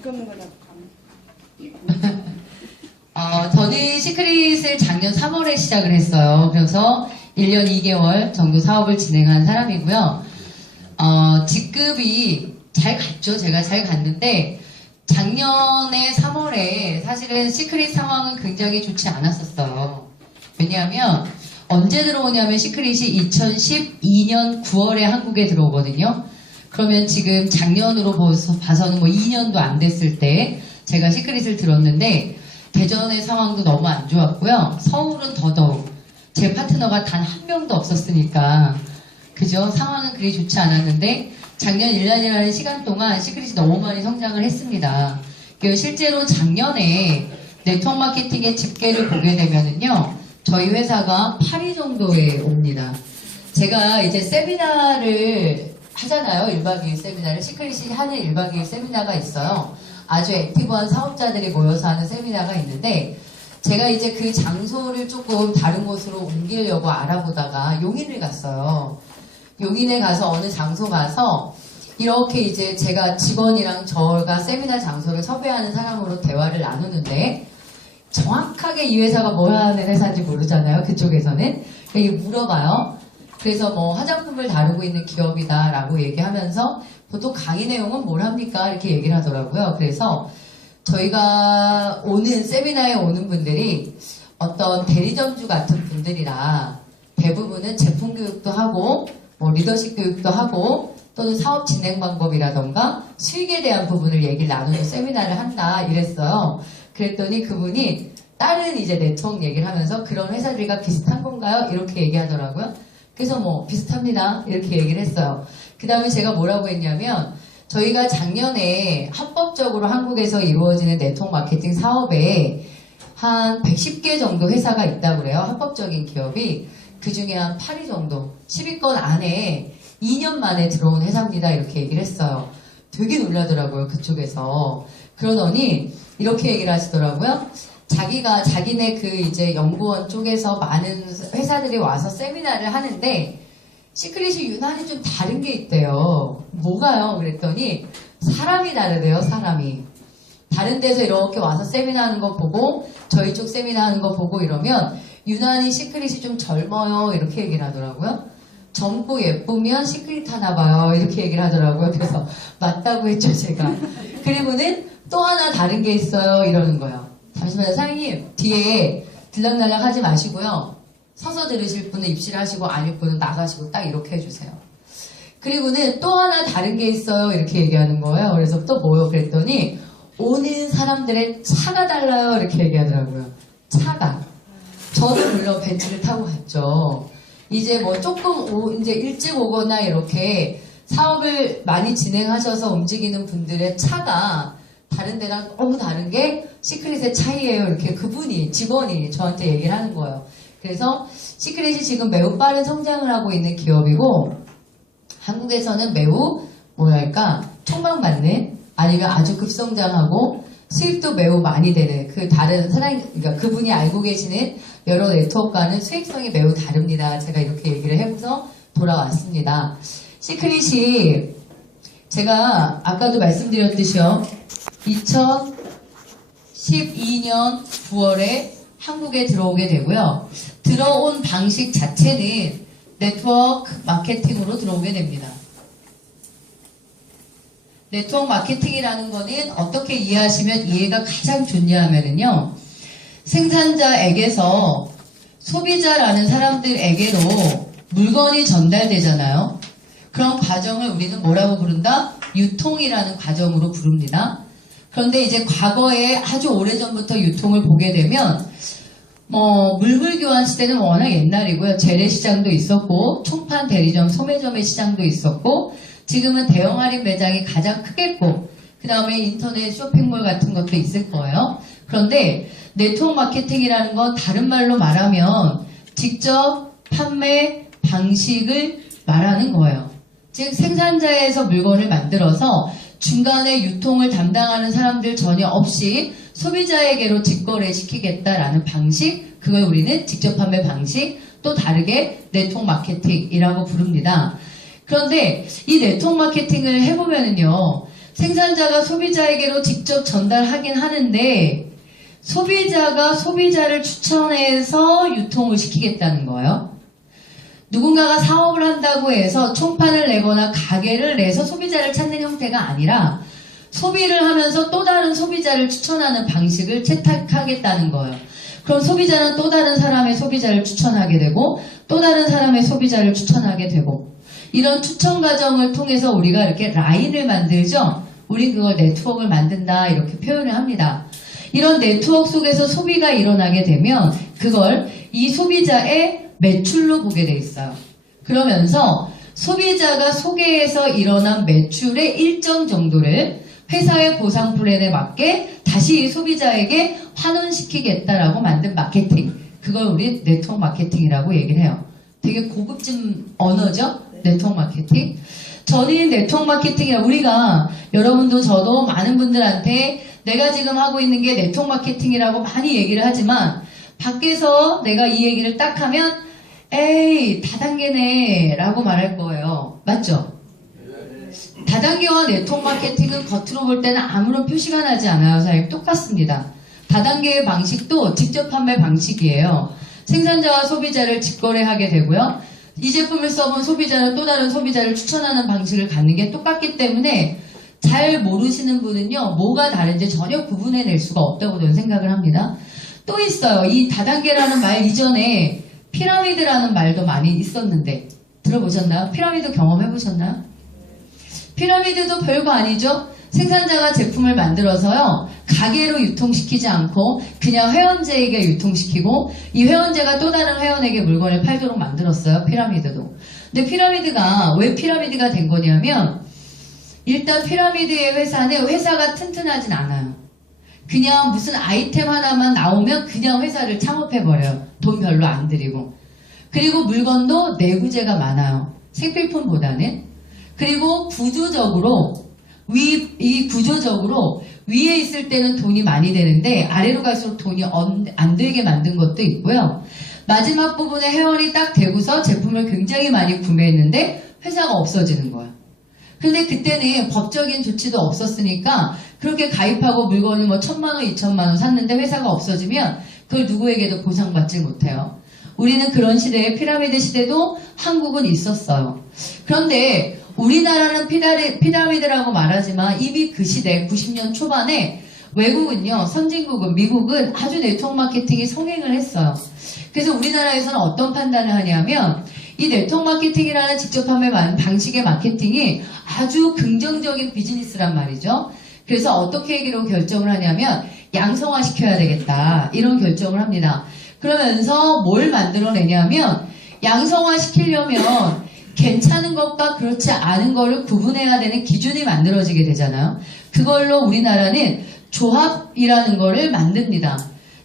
끊는 거라고 저는 시크릿을 작년 3월에 시작을 했어요. 그래서 1년 2개월 정도 사업을 진행한 사람이고요. 직급이 잘 갔죠. 제가 잘 갔는데, 작년에 3월에 사실은 시크릿 상황은 굉장히 좋지 않았었어요. 왜냐하면, 언제 들어오냐면 시크릿이 2012년 9월에 한국에 들어오거든요. 그러면 지금 작년으로 봐서는 뭐 2년도 안 됐을 때 제가 시크릿을 들었는데, 대전의 상황도 너무 안 좋았고요. 서울은 더더욱 제 파트너가 단 한 명도 없었으니까 그죠? 상황은 그리 좋지 않았는데 작년 1년이라는 시간 동안 시크릿이 너무 많이 성장을 했습니다. 실제로 작년에 네트워크 마케팅의 집계를 보게 되면은요, 저희 회사가 8위 정도에 옵니다. 제가 이제 세미나를 하잖아요. 1박 2일 세미나를. 시크릿이 하는 1박 2일 세미나가 있어요. 아주 액티브한 사업자들이 모여서 하는 세미나가 있는데, 제가 이제 그 장소를 조금 다른 곳으로 옮기려고 알아보다가 용인을 갔어요. 용인에 가서 어느 장소 가서 이렇게 이제 제가 직원이랑 저가 세미나 장소를 섭외하는 사람으로 대화를 나누는데, 정확하게 이 회사가 뭐 하는 회사인지 모르잖아요. 그쪽에서는. 이게 물어봐요. 그래서 뭐 화장품을 다루고 있는 기업이다 라고 얘기하면서 보통 강의 내용은 뭘 합니까? 이렇게 얘기를 하더라고요. 그래서 저희가 오는 세미나에 오는 분들이 어떤 대리점주 같은 분들이라 대부분은 제품 교육도 하고 뭐 리더십 교육도 하고 또는 사업 진행 방법이라던가 수익에 대한 부분을 얘기를 나누는 세미나를 한다 이랬어요. 그랬더니 그분이 다른 이제 네트워크 얘기를 하면서 그런 회사들과 비슷한 건가요? 이렇게 얘기하더라고요. 그래서 뭐 비슷합니다. 이렇게 얘기를 했어요. 그 다음에 제가 뭐라고 했냐면 저희가 작년에 합법적으로 한국에서 이루어지는 네트워크 마케팅 사업에 한 110개 정도 회사가 있다고 그래요. 합법적인 기업이. 그 중에 한 8위 정도, 10위권 안에 2년 만에 들어온 회사입니다. 이렇게 얘기를 했어요. 되게 놀라더라고요. 그쪽에서. 그러더니 이렇게 얘기를 하시더라고요. 자기네 그 이제 연구원 쪽에서 많은 회사들이 와서 세미나를 하는데 시크릿이 유난히 좀 다른 게 있대요. 뭐가요? 그랬더니 사람이 다르대요. 사람이. 다른 데서 이렇게 와서 세미나 하는 거 보고 저희 쪽 세미나 하는 거 보고 이러면 유난히 시크릿이 좀 젊어요. 이렇게 얘기를 하더라고요. 젊고 예쁘면 시크릿 하나 봐요. 이렇게 얘기를 하더라고요. 그래서 맞다고 했죠. 제가. 그리고는 또 하나 다른 게 있어요. 이러는 거예요. 잠시만요. 사장님 뒤에 들락날락 하지 마시고요. 서서 들으실 분은 입실 하시고 아닐 분은 나가시고 딱 이렇게 해주세요. 그리고는 또 하나 다른 게 있어요. 이렇게 얘기하는 거예요. 그래서 또 뭐요? 그랬더니 오는 사람들의 차가 달라요. 이렇게 얘기하더라고요. 차가. 저도 물론 벤츠를 타고 갔죠. 이제 뭐 조금 이제 일찍 오거나 이렇게 사업을 많이 진행하셔서 움직이는 분들의 차가 다른 데랑 너무 다른 게 시크릿의 차이예요. 이렇게 그분이, 직원이 저한테 얘기를 하는 거예요. 그래서 시크릿이 지금 매우 빠른 성장을 하고 있는 기업이고 한국에서는 매우 뭐랄까 촉망받는 아니면 아주 급성장하고 수입도 매우 많이 되는 그 다른 그러니까 그분이 알고 계시는 여러 네트워크와는 수익성이 매우 다릅니다. 제가 이렇게 얘기를 해서 돌아왔습니다. 시크릿이 제가 아까도 말씀드렸듯이요. 2012년 9월에 한국에 들어오게 되고요. 들어온 방식 자체는 네트워크 마케팅으로 들어오게 됩니다. 네트워크 마케팅이라는 거는 어떻게 이해하시면 이해가 가장 좋냐 하면은요. 생산자에게서 소비자라는 사람들에게로 물건이 전달되잖아요. 그런 과정을 우리는 뭐라고 부른다? 유통이라는 과정으로 부릅니다. 그런데 이제 과거에 아주 오래전부터 유통을 보게 되면 물물교환 시대는 워낙 옛날이고요. 재래시장도 있었고 총판 대리점, 소매점의 시장도 있었고 지금은 대형 할인 매장이 가장 크겠고 그 다음에 인터넷 쇼핑몰 같은 것도 있을 거예요. 그런데 네트워크 마케팅이라는 건 다른 말로 말하면 직접 판매 방식을 말하는 거예요. 즉 생산자에서 물건을 만들어서 중간에 유통을 담당하는 사람들 전혀 없이 소비자에게로 직거래 시키겠다라는 방식, 그걸 우리는 직접 판매 방식, 또 다르게 네트워크 마케팅이라고 부릅니다. 그런데 이 네트워크 마케팅을 해보면은요, 생산자가 소비자에게로 직접 전달하긴 하는데 소비자가 소비자를 추천해서 유통을 시키겠다는 거예요. 누군가가 사업을 한다고 해서 총판을 내거나 가게를 내서 소비자를 찾는 형태가 아니라 소비를 하면서 또 다른 소비자를 추천하는 방식을 채택하겠다는 거예요. 그럼 소비자는 또 다른 사람의 소비자를 추천하게 되고 또 다른 사람의 소비자를 추천하게 되고 이런 추천 과정을 통해서 우리가 이렇게 라인을 만들죠. 우리 그걸 네트워크를 만든다 이렇게 표현을 합니다. 이런 네트워크 속에서 소비가 일어나게 되면 그걸 이 소비자의 매출로 보게 돼 있어요. 그러면서 소비자가 소개해서 일어난 매출의 일정 정도를 회사의 보상 플랜에 맞게 다시 소비자에게 환원시키겠다라고 만든 마케팅. 그걸 우리 네트워크 마케팅이라고 얘기를 해요. 되게 고급진 언어죠? 네트워크 마케팅. 저는 네트워크 마케팅이라 우리가 여러분도 저도 많은 분들한테 내가 지금 하고 있는 게 네트워크 마케팅이라고 많이 얘기를 하지만 밖에서 내가 이 얘기를 딱 하면 에이 다단계네 라고 말할 거예요. 맞죠? 다단계와 네트워크 마케팅은 겉으로 볼 때는 아무런 표시가 나지 않아요. 사실 똑같습니다. 다단계의 방식도 직접 판매 방식이에요. 생산자와 소비자를 직거래하게 되고요. 이 제품을 써본 소비자는 또 다른 소비자를 추천하는 방식을 갖는 게 똑같기 때문에 잘 모르시는 분은요. 뭐가 다른지 전혀 구분해낼 수가 없다고 저는 생각을 합니다. 또 있어요. 이 다단계라는 말 이전에 피라미드라는 말도 많이 있었는데 들어보셨나요? 피라미드 경험해보셨나요? 피라미드도 별거 아니죠? 생산자가 제품을 만들어서요. 가게로 유통시키지 않고 그냥 회원제에게 유통시키고 이 회원제가 또 다른 회원에게 물건을 팔도록 만들었어요. 피라미드도. 근데 피라미드가 왜 피라미드가 된 거냐면 일단 피라미드의 회사는 회사가 튼튼하진 않아요. 그냥 무슨 아이템 하나만 나오면 그냥 회사를 창업해버려요. 돈 별로 안 들이고. 그리고 물건도 내구재가 많아요. 생필품보다는. 그리고 구조적으로 구조적으로 위에 있을 때는 돈이 많이 되는데 아래로 갈수록 돈이 안 되게 만든 것도 있고요. 마지막 부분에 회원이 딱 되고서 제품을 굉장히 많이 구매했는데 회사가 없어지는 거예요. 근데 그때는 법적인 조치도 없었으니까 그렇게 가입하고 물건을 뭐 1,000만 원, 2,000만 원 샀는데 회사가 없어지면 그걸 누구에게도 보상받지 못해요. 우리는 그런 시대에 피라미드 시대도 한국은 있었어요. 그런데 우리나라는 피라미드라고 말하지만 이미 그 시대 90년 초반에 외국은요, 선진국은 미국은 아주 네트워크 마케팅이 성행을 했어요. 그래서 우리나라에서는 어떤 판단을 하냐면 이 네트워크 마케팅이라는 직접 판매 방식의 마케팅이 아주 긍정적인 비즈니스란 말이죠. 그래서 어떻게 하기로 결정을 하냐면 양성화 시켜야 되겠다 이런 결정을 합니다. 그러면서 뭘 만들어내냐면 양성화 시키려면 괜찮은 것과 그렇지 않은 거를 구분해야 되는 기준이 만들어지게 되잖아요. 그걸로 우리나라는 조합이라는 거를 만듭니다.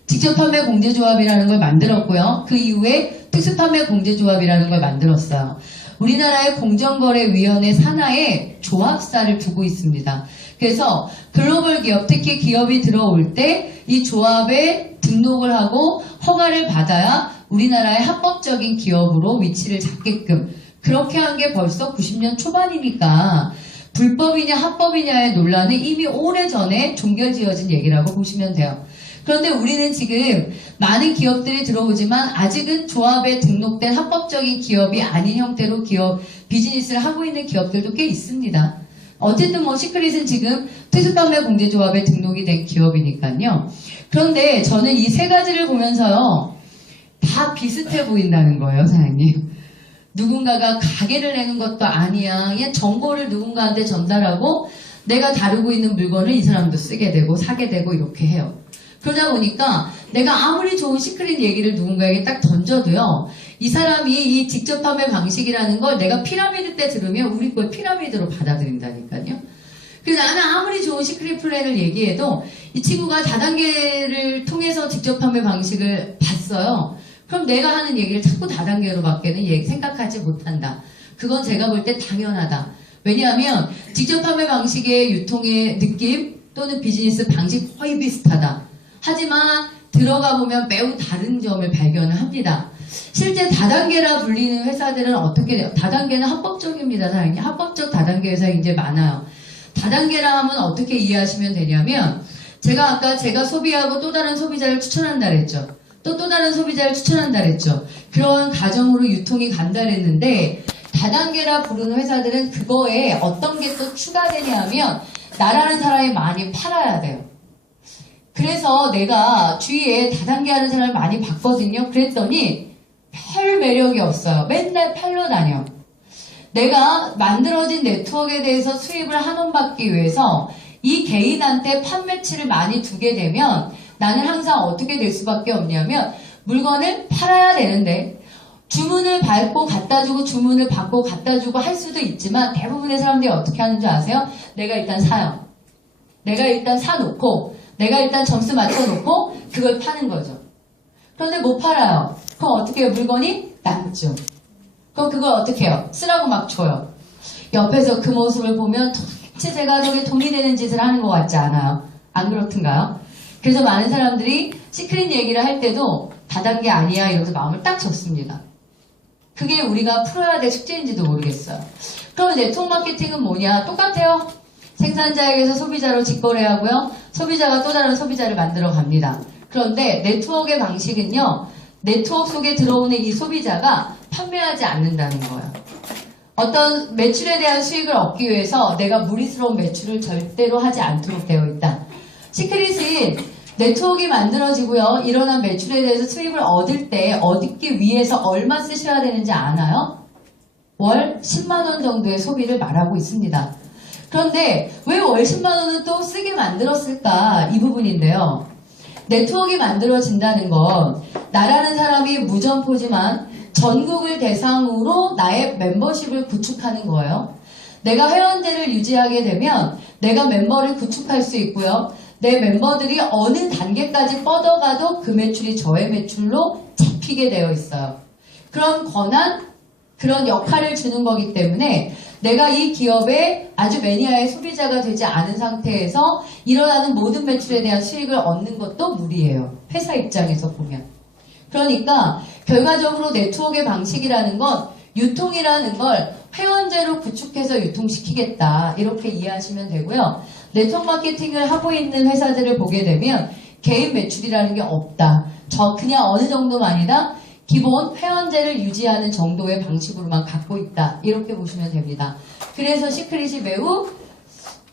직접 판매 공제조합이라는 걸 만들었고요. 그 이후에 특수판매 공제조합이라는 걸 만들었어요. 우리나라의 공정거래위원회 산하에 조합사를 두고 있습니다. 그래서 글로벌 기업, 특히 기업이 들어올 때 이 조합에 등록을 하고 허가를 받아야 우리나라의 합법적인 기업으로 위치를 잡게끔 그렇게 한 게 벌써 90년 초반이니까 불법이냐 합법이냐의 논란은 이미 오래전에 종결지어진 얘기라고 보시면 돼요. 그런데 우리는 지금 많은 기업들이 들어오지만 아직은 조합에 등록된 합법적인 기업이 아닌 형태로 비즈니스를 하고 있는 기업들도 꽤 있습니다. 어쨌든 뭐 시크릿은 지금 특수판매 공제조합에 등록이 된 기업이니까요. 그런데 저는 이 세 가지를 보면서요. 다 비슷해 보인다는 거예요, 사장님. 누군가가 가게를 내는 것도 아니야. 그냥 정보를 누군가한테 전달하고 내가 다루고 있는 물건을 이 사람도 쓰게 되고 사게 되고 이렇게 해요. 그러다 보니까 내가 아무리 좋은 시크릿 얘기를 누군가에게 딱 던져도요. 이 사람이 이 직접 판매 방식이라는 걸 내가 피라미드 때 들으면 우리 걸 피라미드로 받아들인다니까요. 그래서 나는 아무리 좋은 시크릿 플랜을 얘기해도 이 친구가 다단계를 통해서 직접 판매 방식을 봤어요. 그럼 내가 하는 얘기를 자꾸 다단계로밖에는 생각하지 못한다. 그건 제가 볼 때 당연하다. 왜냐하면 직접 판매 방식의 유통의 느낌 또는 비즈니스 방식 거의 비슷하다. 하지만 들어가 보면 매우 다른 점을 발견을 합니다. 실제 다단계라 불리는 회사들은 어떻게 돼요? 다단계는 합법적입니다. 사장님. 합법적 다단계 회사 이제 많아요. 다단계라 하면 어떻게 이해하시면 되냐면 제가 아까 제가 소비하고 또 다른 소비자를 추천한다 그랬죠. 또 다른 소비자를 추천한다 그랬죠. 그런 과정으로 유통이 간다 그랬는데 다단계라 부르는 회사들은 그거에 어떤 게 또 추가되냐 하면 나라는 사람이 많이 팔아야 돼요. 그래서 내가 주위에 다단계 하는 사람을 많이 봤거든요. 그랬더니 별 매력이 없어요. 맨날 팔러 다녀. 내가 만들어진 네트워크에 대해서 수입을 환원받기 위해서 이 개인한테 판매치를 많이 두게 되면 나는 항상 어떻게 될 수밖에 없냐면 물건을 팔아야 되는데 주문을 받고 갖다 주고 주문을 받고 갖다 주고 할 수도 있지만 대부분의 사람들이 어떻게 하는 줄 아세요? 내가 일단 사요. 내가 일단 사놓고 내가 일단 점수 맞춰놓고 그걸 파는 거죠. 그런데 못 팔아요. 그럼 어떻게 해요? 물건이 남죠. 그럼 그걸 어떻게 해요? 쓰라고 막 줘요. 옆에서 그 모습을 보면 도대체 제가 저게 돈이 되는 짓을 하는 것 같지 않아요? 안 그렇든가요? 그래서 많은 사람들이 시크릿 얘기를 할 때도 다단계 아니야 이러면서 마음을 딱 접습니다. 그게 우리가 풀어야 될 숙제인지도 모르겠어요. 그러면 네트워크 마케팅은 뭐냐? 똑같아요. 생산자에게서 소비자로 직거래하고요. 소비자가 또 다른 소비자를 만들어 갑니다. 그런데 네트워크의 방식은요. 네트워크 속에 들어오는 이 소비자가 판매하지 않는다는 거예요. 어떤 매출에 대한 수익을 얻기 위해서 내가 무리스러운 매출을 절대로 하지 않도록 되어 있다. 시크릿은 네트워크가 만들어지고요. 일어난 매출에 대해서 수익을 얻을 때 얻기 위해서 얼마 쓰셔야 되는지 아나요? 월 10만 원 정도의 소비를 말하고 있습니다. 그런데 왜 월 10만 원은 또 쓰게 만들었을까? 이 부분인데요. 네트워크가 만들어진다는 건 나라는 사람이 무점포지만 전국을 대상으로 나의 멤버십을 구축하는 거예요. 내가 회원제를 유지하게 되면 내가 멤버를 구축할 수 있고요. 내 멤버들이 어느 단계까지 뻗어가도 그 매출이 저의 매출로 잡히게 되어 있어요. 그런 권한, 그런 역할을 주는 거기 때문에 내가 이 기업의 아주 매니아의 소비자가 되지 않은 상태에서 일어나는 모든 매출에 대한 수익을 얻는 것도 무리예요. 회사 입장에서 보면. 그러니까 결과적으로 네트워크의 방식이라는 건 유통이라는 걸 회원제로 구축해서 유통시키겠다 이렇게 이해하시면 되고요. 네트워크 마케팅을 하고 있는 회사들을 보게 되면 개인 매출이라는 게 없다. 그냥 어느 정도만이다. 기본 회원제를 유지하는 정도의 방식으로만 갖고 있다. 이렇게 보시면 됩니다. 그래서 시크릿이 매우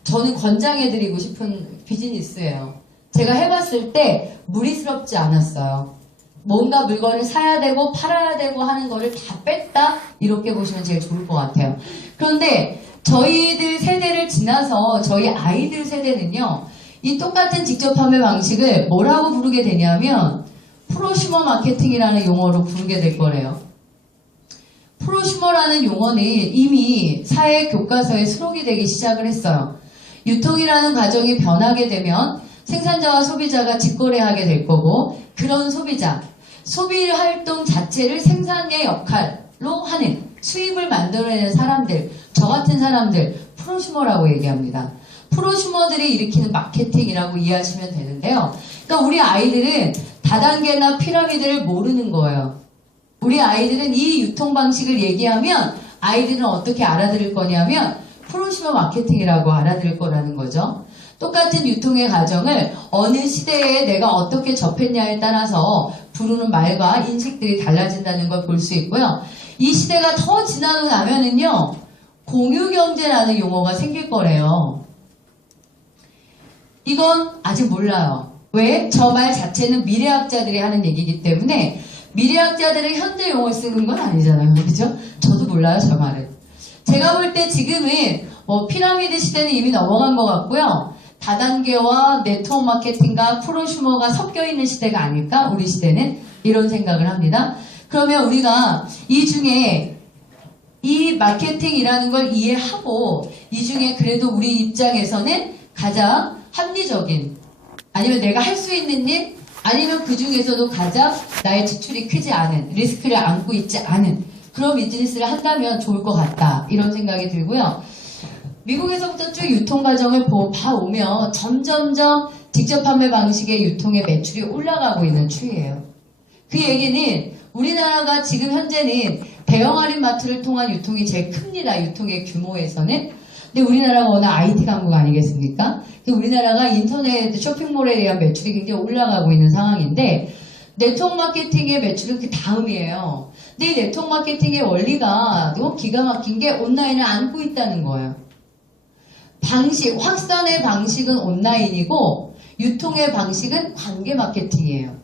저는 권장해드리고 싶은 비즈니스예요. 제가 해봤을 때 무리스럽지 않았어요. 뭔가 물건을 사야 되고 팔아야 되고 하는 거를 다 뺐다. 이렇게 보시면 제일 좋을 것 같아요. 그런데 저희들 세대를 지나서 저희 아이들 세대는요. 이 똑같은 직접 판매 방식을 뭐라고 부르게 되냐면 프로슈머 마케팅이라는 용어로 부르게 될 거래요. 프로슈머라는 용어는 이미 사회 교과서에 수록이 되기 시작을 했어요. 유통이라는 과정이 변하게 되면 생산자와 소비자가 직거래하게 될 거고 그런 소비자, 소비 활동 자체를 생산의 역할로 하는 수입을 만들어내는 사람들, 저 같은 사람들 프로슈머라고 얘기합니다. 프로슈머들이 일으키는 마케팅이라고 이해하시면 되는데요. 그러니까 우리 아이들은 다단계나 피라미드를 모르는 거예요. 우리 아이들은 이 유통 방식을 얘기하면 아이들은 어떻게 알아들을 거냐면 프로슈머 마케팅이라고 알아들을 거라는 거죠. 똑같은 유통의 과정을 어느 시대에 내가 어떻게 접했냐에 따라서 부르는 말과 인식들이 달라진다는 걸 볼 수 있고요. 이 시대가 더 지나고 나면은요. 공유경제라는 용어가 생길 거래요. 이건 아직 몰라요. 왜? 저 말 자체는 미래학자들이 하는 얘기이기 때문에 미래학자들은 현대 용어를 쓰는 건 아니잖아요. 그죠? 저도 몰라요, 저 말은. 제가 볼 때 지금은 피라미드 시대는 이미 넘어간 것 같고요. 다단계와 네트워크 마케팅과 프로슈머가 섞여 있는 시대가 아닐까? 우리 시대는 이런 생각을 합니다. 그러면 우리가 이 중에 이 마케팅이라는 걸 이해하고 이 중에 그래도 우리 입장에서는 가장 합리적인 아니면 내가 할 수 있는 일 아니면 그 중에서도 가장 나의 지출이 크지 않은 리스크를 안고 있지 않은 그런 비즈니스를 한다면 좋을 것 같다 이런 생각이 들고요. 미국에서부터 쭉 유통 과정을 봐오면 점점점 직접 판매 방식의 유통의 매출이 올라가고 있는 추이예요. 그 얘기는 우리나라가 지금 현재는 대형 할인 마트를 통한 유통이 제일 큽니다. 유통의 규모에서는. 근데 우리나라가 워낙 IT 강국 아니겠습니까? 우리나라가 인터넷 쇼핑몰에 대한 매출이 굉장히 올라가고 있는 상황인데 네트워크 마케팅의 매출은 그 다음이에요. 근데 이 네트워크 마케팅의 원리가 너무 기가 막힌 게 온라인을 안고 있다는 거예요. 확산의 방식은 온라인이고 유통의 방식은 관계 마케팅이에요.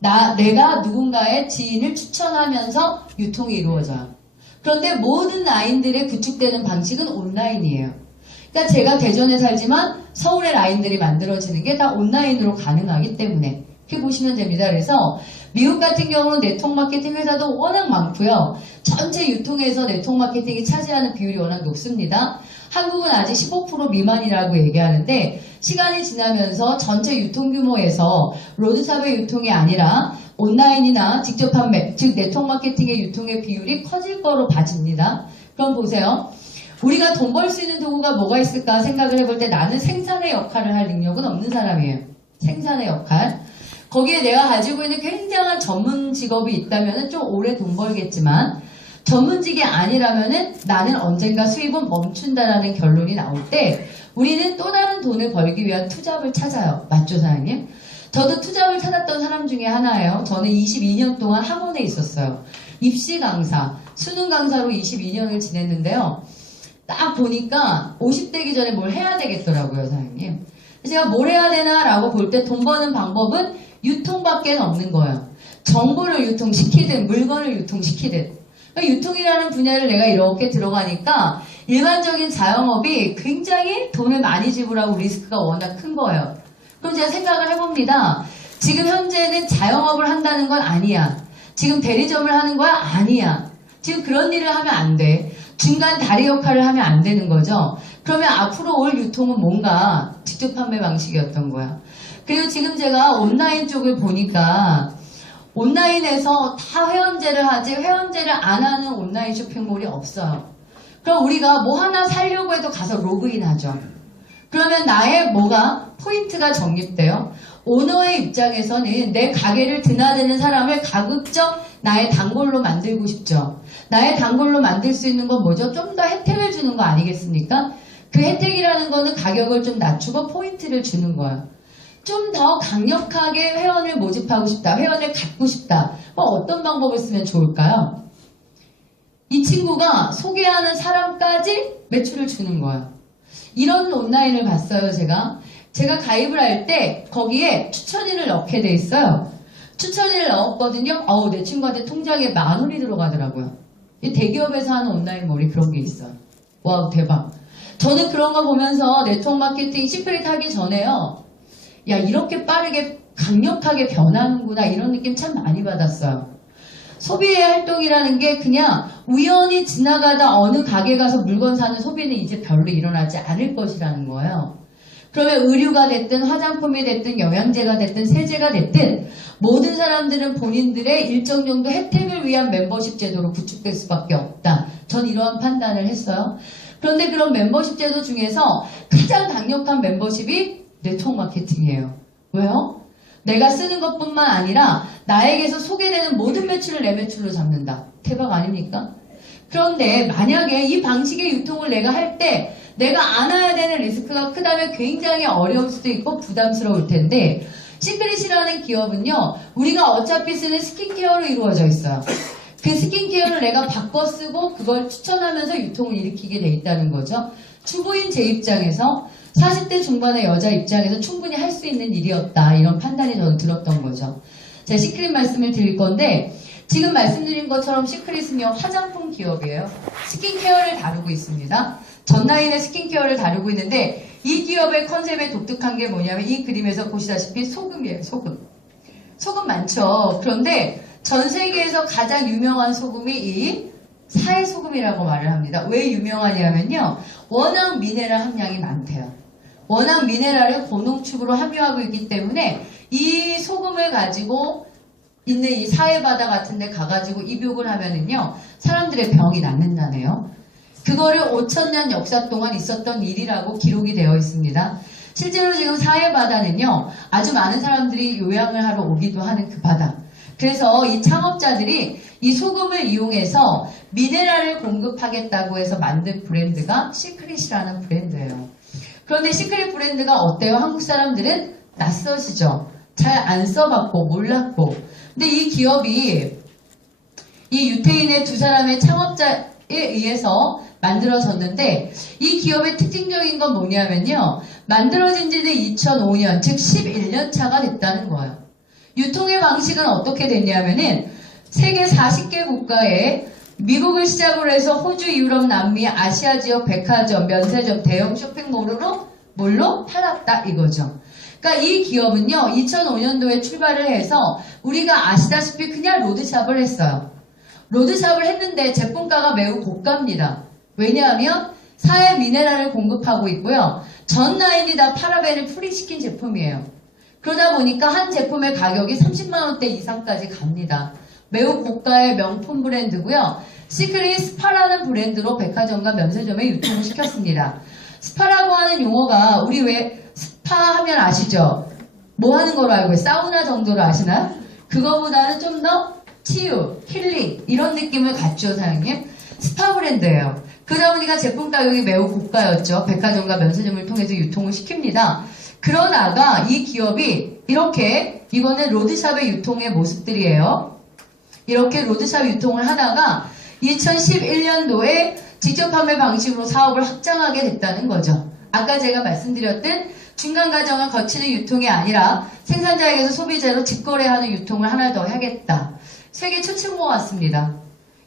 내가 누군가의 지인을 추천하면서 유통이 이루어져요. 그런데 모든 라인들의 구축되는 방식은 온라인이에요. 그러니까 제가 대전에 살지만 서울의 라인들이 만들어지는 게 다 온라인으로 가능하기 때문에 이렇게 보시면 됩니다. 그래서 미국 같은 경우는 네트워크 마케팅 회사도 워낙 많고요. 전체 유통에서 네트워크 마케팅이 차지하는 비율이 워낙 높습니다. 한국은 아직 15% 미만이라고 얘기하는데 시간이 지나면서 전체 유통 규모에서 로드샵의 유통이 아니라 온라인이나 직접 판매, 즉 네트워크 마케팅의 유통의 비율이 커질 거로 봐집니다. 그럼 보세요. 우리가 돈 벌 수 있는 도구가 뭐가 있을까 생각을 해볼 때 나는 생산의 역할을 할 능력은 없는 사람이에요. 생산의 역할. 거기에 내가 가지고 있는 굉장한 전문 직업이 있다면 좀 오래 돈 벌겠지만 전문직이 아니라면 나는 언젠가 수입은 멈춘다라는 결론이 나올 때 우리는 또 다른 돈을 벌기 위한 투잡을 찾아요. 맞죠, 사장님? 저도 투잡을 찾았던 사람 중에 하나예요. 저는 22년 동안 학원에 있었어요. 입시 강사, 수능 강사로 22년을 지냈는데요. 딱 보니까 50대기 전에 뭘 해야 되겠더라고요, 사장님. 제가 뭘 해야 되나라고 볼 때 돈 버는 방법은 유통밖에 없는 거예요. 정보를 유통시키든 물건을 유통시키든. 그러니까 유통이라는 분야를 내가 이렇게 들어가니까 일반적인 자영업이 굉장히 돈을 많이 지불하고 리스크가 워낙 큰 거예요. 그럼 제가 생각을 해봅니다. 지금 현재는 자영업을 한다는 건 아니야. 지금 대리점을 하는 거야? 아니야. 지금 그런 일을 하면 안 돼. 중간 다리 역할을 하면 안 되는 거죠. 그러면 앞으로 올 유통은 뭔가 직접 판매 방식이었던 거야. 그리고 지금 제가 온라인 쪽을 보니까 온라인에서 다 회원제를 하지 회원제를 안 하는 온라인 쇼핑몰이 없어요. 그럼 우리가 뭐 하나 사려고 해도 가서 로그인 하죠. 그러면 나의 포인트가 적립돼요. 오너의 입장에서는 내 가게를 드나드는 사람을 가급적 나의 단골로 만들고 싶죠. 나의 단골로 만들 수 있는 건 뭐죠? 좀 더 혜택을 주는 거 아니겠습니까? 그 혜택이라는 거는 가격을 좀 낮추고 포인트를 주는 거예요. 좀 더 강력하게 회원을 모집하고 싶다. 회원을 갖고 싶다. 어떤 방법을 쓰면 좋을까요? 이 친구가 소개하는 사람까지 매출을 주는 거예요. 이런 온라인을 봤어요, 제가. 제가 가입을 할 때 거기에 추천인을 넣게 돼 있어요. 추천인을 넣었거든요. 내 친구한테 통장에 10,000원이 들어가더라고요. 이 대기업에서 하는 온라인몰이 그런 게 있어요. 와우, 대박. 저는 그런 거 보면서 네트워크 마케팅 시크릿 하기 전에요. 야, 이렇게 빠르게 강력하게 변하는구나 이런 느낌 참 많이 받았어요. 소비의 활동이라는 게 그냥 우연히 지나가다 어느 가게 가서 물건 사는 소비는 이제 별로 일어나지 않을 것이라는 거예요. 그러면 의류가 됐든 화장품이 됐든 영양제가 됐든 세제가 됐든 모든 사람들은 본인들의 일정 정도 혜택을 위한 멤버십 제도로 구축될 수밖에 없다. 전 이러한 판단을 했어요. 그런데 그런 멤버십 제도 중에서 가장 강력한 멤버십이 네트워크 마케팅이에요. 왜요? 내가 쓰는 것뿐만 아니라 나에게서 소개되는 모든 매출을 내 매출로 잡는다. 대박 아닙니까? 그런데 만약에 이 방식의 유통을 내가 할 때 내가 안아야 되는 리스크가 크다면 굉장히 어려울 수도 있고 부담스러울 텐데 시크릿이라는 기업은요. 우리가 어차피 쓰는 스킨케어로 이루어져 있어요. 그 스킨케어를 내가 바꿔 쓰고 그걸 추천하면서 유통을 일으키게 돼 있다는 거죠. 주부인 제 입장에서 40대 중반의 여자 입장에서 충분히 할 수 있는 일이었다. 이런 판단이 저는 들었던 거죠. 제가 시크릿 말씀을 드릴 건데 지금 말씀드린 것처럼 시크릿은요. 화장품 기업이에요. 스킨케어를 다루고 있습니다. 전 라인의 스킨케어를 다루고 있는데 이 기업의 컨셉의 독특한 게 뭐냐면 이 그림에서 보시다시피 소금이에요. 소금. 소금 많죠. 그런데 전 세계에서 가장 유명한 소금이 이 사해소금이라고 말을 합니다. 왜 유명하냐면요. 워낙 미네랄 함량이 많대요. 워낙 미네랄을 고농축으로 함유하고 있기 때문에 이 소금을 가지고 있는 이 사해바다 같은 데 가가지고 입욕을 하면은요. 사람들의 병이 낫는다네요. 그거를 5,000년 역사 동안 있었던 일이라고 기록이 되어 있습니다. 실제로 지금 사해바다는요. 아주 많은 사람들이 요양을 하러 오기도 하는 그 바다. 그래서 이 창업자들이 이 소금을 이용해서 미네랄을 공급하겠다고 해서 만든 브랜드가 시크릿이라는 브랜드예요. 그런데 시크릿 브랜드가 어때요? 한국 사람들은 낯서시죠? 잘 안 써봤고 몰랐고. 근데 이 기업이 이 유태인의 두 사람의 창업자에 의해서 만들어졌는데 이 기업의 특징적인 건 뭐냐면요. 만들어진 지는 2005년, 즉 11년 차가 됐다는 거예요. 유통의 방식은 어떻게 됐냐면은 세계 40개 국가에 미국을 시작으로 해서 호주, 유럽, 남미, 아시아 지역 백화점, 면세점, 대형 쇼핑몰로 뭘로 팔았다 이거죠. 그러니까 이 기업은요. 2005년도에 출발을 해서 우리가 아시다시피 그냥 로드샵을 했어요. 로드샵을 했는데 제품가가 매우 고가입니다. 왜냐하면 사회 미네랄을 공급하고 있고요. 전 라인이 다 파라벤을 프리시킨 제품이에요. 그러다 보니까 한 제품의 가격이 30만 원대 이상까지 갑니다. 매우 고가의 명품 브랜드고요. 시크릿 스파라는 브랜드로 백화점과 면세점에 유통을 시켰습니다. 스파라고 하는 용어가 우리 왜 스파 하면 아시죠? 뭐 하는 거로 알고 있어요? 사우나 정도로 아시나요? 그거보다는 좀 더 치유, 힐링 이런 느낌을 갖죠, 사장님. 스파 브랜드예요. 그러다 보니까 제품 가격이 매우 고가였죠. 백화점과 면세점을 통해서 유통을 시킵니다. 그러다가 이 기업이 이렇게 이거는 로드샵의 유통의 모습들이에요. 이렇게 로드샵 유통을 하다가 2011년도에 직접 판매 방식으로 사업을 확장하게 됐다는 거죠. 아까 제가 말씀드렸던 중간 과정을 거치는 유통이 아니라 생산자에게서 소비자로 직거래하는 유통을 하나 더 하겠다. 세계 최초인 것 같습니다.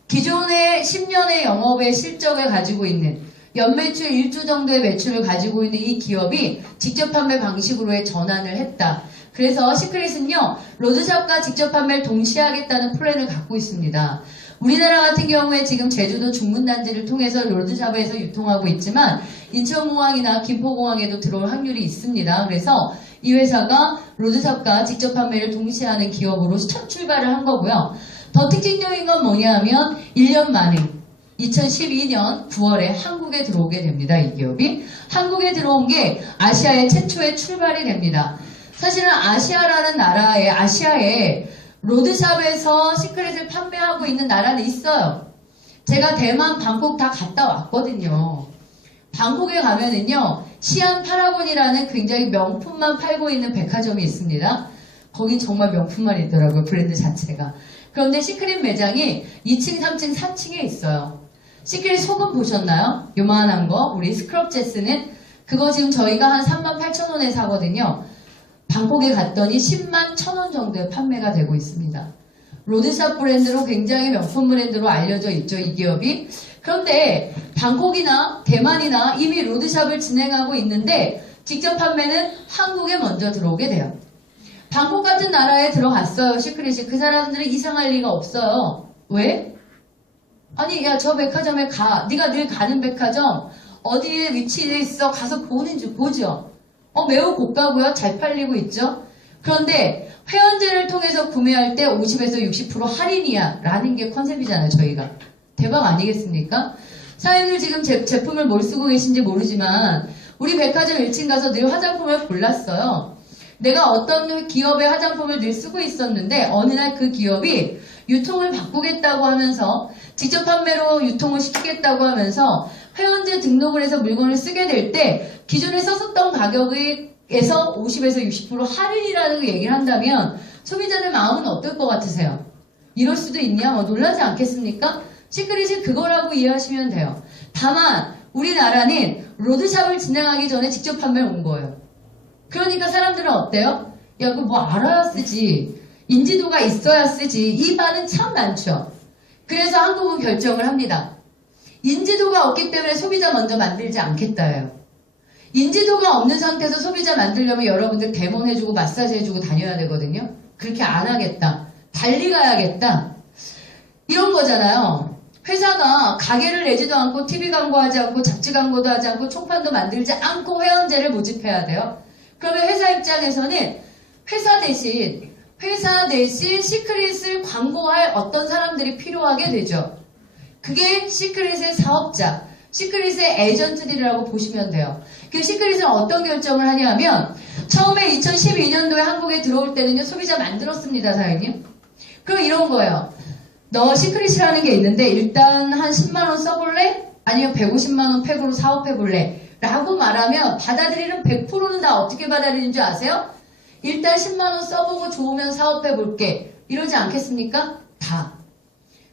기존의 10년의 영업의 실적을 가지고 있는 연매출 1조 정도의 매출을 가지고 있는 이 기업이 직접 판매 방식으로의 전환을 했다. 그래서 시크릿은요. 로드샵과 직접 판매를 동시에 하겠다는 플랜을 갖고 있습니다. 우리나라 같은 경우에 지금 제주도 중문단지를 통해서 로드샵에서 유통하고 있지만 인천공항이나 김포공항에도 들어올 확률이 있습니다. 그래서 이 회사가 로드샵과 직접 판매를 동시에 하는 기업으로 첫 출발을 한 거고요. 더 특징적인 건 뭐냐 하면 1년 만에 2012년 9월에 한국에 들어오게 됩니다. 이 기업이. 한국에 들어온 게 아시아의 최초의 출발이 됩니다. 사실은 아시아라는 아시아에 로드샵에서 시크릿을 판매하고 있는 나라는 있어요. 제가 대만, 방콕 다 갔다 왔거든요. 방콕에 가면은요, 시안 파라곤이라는 굉장히 명품만 팔고 있는 백화점이 있습니다. 거긴 정말 명품만 있더라고요, 브랜드 자체가. 그런데 시크릿 매장이 2층, 3층, 4층에 있어요. 시크릿 소금 보셨나요? 요만한 거, 우리 스크럽제스는 그거 지금 저희가 한 38,000원에 사거든요. 방콕에 갔더니 10만 1,000원 정도에 판매가 되고 있습니다. 로드샵 브랜드로 굉장히 명품 브랜드로 알려져 있죠, 이 기업이. 그런데 방콕이나 대만이나 이미 로드샵을 진행하고 있는데 직접 판매는 한국에 먼저 들어오게 돼요. 방콕 같은 나라에 들어갔어요, 시크릿이. 그 사람들은 이상할 리가 없어요. 왜? 아니, 야, 저 백화점에 가. 네가 늘 가는 백화점 어디에 위치해 있어? 가서 보죠. 매우 고가고요. 잘 팔리고 있죠. 그런데 회원제를 통해서 구매할 때 50에서 60% 할인이야 라는 게 컨셉이잖아요, 저희가. 대박 아니겠습니까? 사장님들 지금 제품을 뭘 쓰고 계신지 모르지만 우리 백화점 1층 가서 늘 화장품을 골랐어요. 내가 어떤 기업의 화장품을 늘 쓰고 있었는데 어느 날 그 기업이 유통을 바꾸겠다고 하면서 직접 판매로 유통을 시키겠다고 하면서 회원제 등록을 해서 물건을 쓰게 될 때 기존에 썼었던 가격에서 50에서 60% 할인이라는 얘기를 한다면 소비자들 마음은 어떨 것 같으세요? 이럴 수도 있냐? 놀라지 않겠습니까? 시크릿이 그거라고 이해하시면 돼요. 다만 우리나라는 로드샵을 진행하기 전에 직접 판매를 온 거예요. 그러니까 사람들은 어때요? 야, 그거 뭐 알아야 쓰지. 인지도가 있어야 쓰지. 이 말은 참 많죠. 그래서 한국은 결정을 합니다. 인지도가 없기 때문에 소비자 먼저 만들지 않겠다예요. 인지도가 없는 상태에서 소비자 만들려면 여러분들 데모해주고 마사지 해주고 다녀야 되거든요. 그렇게 안 하겠다. 달리 가야겠다. 이런 거잖아요. 회사가 가게를 내지도 않고 TV 광고하지 않고 잡지 광고도 하지 않고 총판도 만들지 않고 회원제를 모집해야 돼요. 그러면 회사 입장에서는 회사 대신 시크릿을 광고할 어떤 사람들이 필요하게 되죠. 그게 시크릿의 사업자, 시크릿의 에이전트들이라고 보시면 돼요. 그 시크릿은 어떤 결정을 하냐면 처음에 2012년도에 한국에 들어올 때는요, 소비자 만들었습니다, 사장님. 그럼 이런 거예요. 너 시크릿이라는 게 있는데 일단 한 10만원 써볼래? 아니면 150만원 팩으로 사업해볼래? 라고 말하면 받아들이는 100%는 다 어떻게 받아들이는 줄 아세요? 일단 10만원 써보고 좋으면 사업해볼게. 이러지 않겠습니까? 다.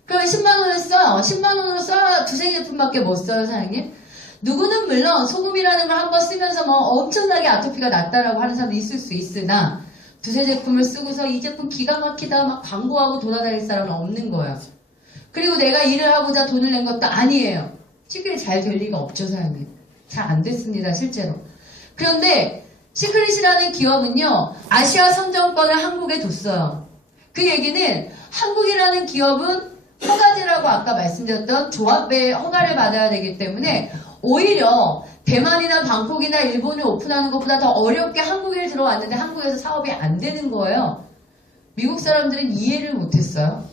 그럼 10만원을 써요. 10만원으로 써야 두세 제품밖에 못 써요, 사장님. 누구는 물론 소금이라는 걸 한번 쓰면서 뭐 엄청나게 아토피가 났다라고 하는 사람도 있을 수 있으나 두세 제품을 쓰고서 이 제품 기가 막히다 막 광고하고 돌아다닐 사람은 없는 거예요. 그리고 내가 일을 하고자 돈을 낸 것도 아니에요. 시크릿 잘 될 리가 없죠, 사장님. 잘 안 됐습니다, 실제로. 그런데 시크릿이라는 기업은요, 아시아 선정권을 한국에 뒀어요. 그 얘기는 한국이라는 기업은 허가제라고 아까 말씀드렸던 조합의 허가를 받아야 되기 때문에 오히려 대만이나 방콕이나 일본을 오픈하는 것보다 더 어렵게 한국에 들어왔는데 한국에서 사업이 안 되는 거예요. 미국 사람들은 이해를 못했어요.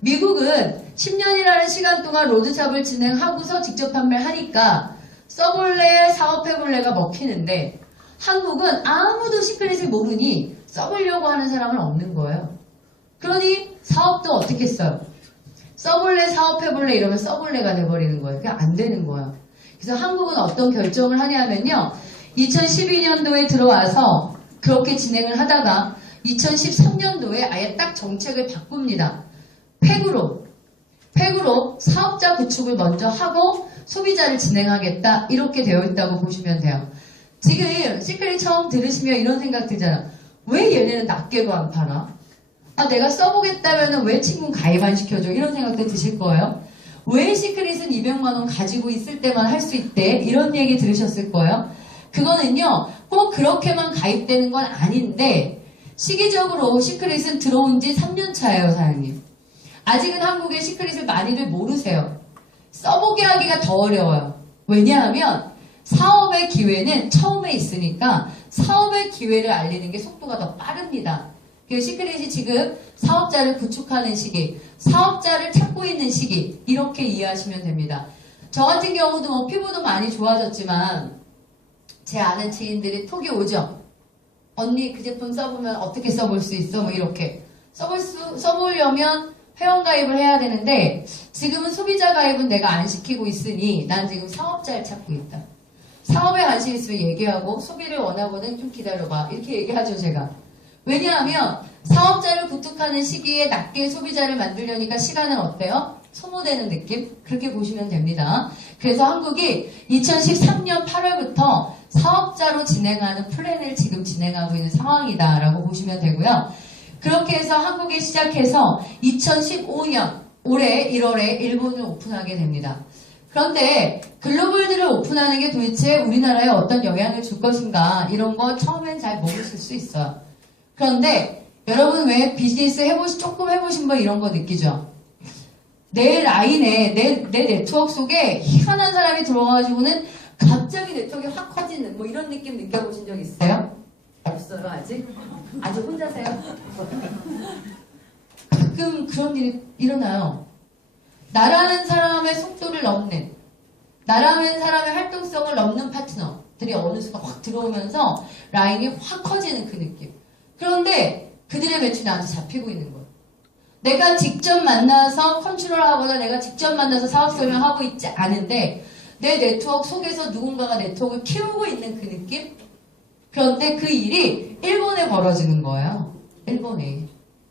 미국은 10년이라는 시간 동안 로드샵을 진행하고서 직접 판매를 하니까 써볼래 사업해볼래가 먹히는데 한국은 아무도 시크릿을 모르니 써보려고 하는 사람은 없는 거예요. 그러니 사업도 어떻게 써요? 써볼래 사업해볼래 이러면 써볼래가 돼버리는 거예요. 그게 안 되는 거예요. 그래서 한국은 어떤 결정을 하냐면요. 2012년도에 들어와서 그렇게 진행을 하다가 2013년도에 아예 딱 정책을 바꿉니다. 팩으로 사업자 구축을 먼저 하고 소비자를 진행하겠다 이렇게 되어 있다고 보시면 돼요. 지금 시크릿 처음 들으시면 이런 생각 들잖아. 왜 얘네는 낱개로 안 팔아? 아, 내가 써보겠다면 왜 친구 가입 안 시켜줘? 이런 생각도 드실 거예요. 왜 시크릿은 200만원 가지고 있을 때만 할 수 있대? 이런 얘기 들으셨을 거예요. 그거는요, 꼭 그렇게만 가입되는 건 아닌데, 시기적으로 시크릿은 들어온 지 3년 차예요, 사장님. 아직은 한국의 시크릿을 많이들 모르세요. 써보게 하기가 더 어려워요. 왜냐하면 사업의 기회는 처음에 있으니까 사업의 기회를 알리는 게 속도가 더 빠릅니다. 그 시크릿이 지금 사업자를 구축하는 시기, 사업자를 찾고 있는 시기 이렇게 이해하시면 됩니다. 저 같은 경우도 뭐 피부도 많이 좋아졌지만 제 아는 지인들이 톡이 오죠. 언니 그 제품 써보면 어떻게 써볼 수 있어? 뭐 이렇게 써보려면 회원가입을 해야 되는데 지금은 소비자 가입은 내가 안 시키고 있으니 난 지금 사업자를 찾고 있다. 사업에 관심 있으면 얘기하고 소비를 원하고는 좀 기다려봐 이렇게 얘기하죠 제가. 왜냐하면 사업자를 구축하는 시기에 낮게 소비자를 만들려니까 시간은 어때요? 소모되는 느낌? 그렇게 보시면 됩니다. 그래서 한국이 2013년 8월부터 사업자로 진행하는 플랜을 지금 진행하고 있는 상황이다라고 보시면 되고요. 그렇게 해서 한국이 시작해서 2015년 올해 1월에 일본을 오픈하게 됩니다. 그런데 글로벌들을 오픈하는 게 도대체 우리나라에 어떤 영향을 줄 것인가 이런 거 처음엔 잘 모르실 수 있어요. 그런데 여러분 왜 비즈니스 조금 해보신 분 이런 거 느끼죠? 내 라인에 내 네트워크 속에 희한한 사람이 들어와가지고는 갑자기 네트워크가 확 커지는 뭐 이런 느낌 느껴보신 적 있어요? 없어요 아직? 아직 혼자세요? 가끔 그런 일이 일어나요. 나라는 사람의 속도를 넘는 나라는 사람의 활동성을 넘는 파트너들이 어느 순간 확 들어오면서 라인이 확 커지는 그 느낌. 그런데 그들의 매출이 나한테 잡히고 있는 거예요. 내가 직접 만나서 컨트롤하거나 내가 직접 만나서 사업 설명하고 있지 않은데 내 네트워크 속에서 누군가가 네트워크를 키우고 있는 그 느낌? 그런데 그 일이 일본에 벌어지는 거예요. 일본에.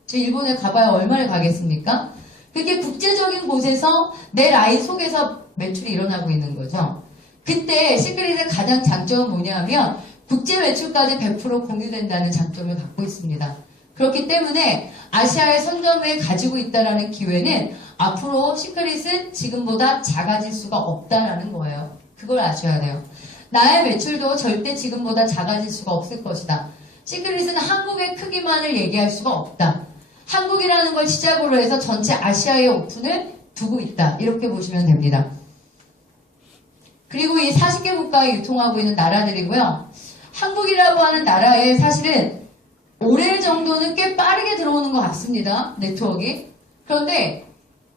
저 일본에 가봐야 얼마를 가겠습니까? 그게 국제적인 곳에서 내 라인 속에서 매출이 일어나고 있는 거죠. 그때 시크릿의 가장 장점은 뭐냐면 국제 매출까지 100% 공유된다는 장점을 갖고 있습니다. 그렇기 때문에 아시아의 선점에 가지고 있다는 기회는 앞으로 시크릿은 지금보다 작아질 수가 없다라는 거예요. 그걸 아셔야 돼요. 나의 매출도 절대 지금보다 작아질 수가 없을 것이다. 시크릿은 한국의 크기만을 얘기할 수가 없다. 한국이라는 걸 시작으로 해서 전체 아시아의 오픈을 두고 있다. 이렇게 보시면 됩니다. 그리고 이 40개 국가에 유통하고 있는 나라들이고요. 한국이라고 하는 나라에 사실은 올해 정도는 꽤 빠르게 들어오는 것 같습니다. 네트워크가. 그런데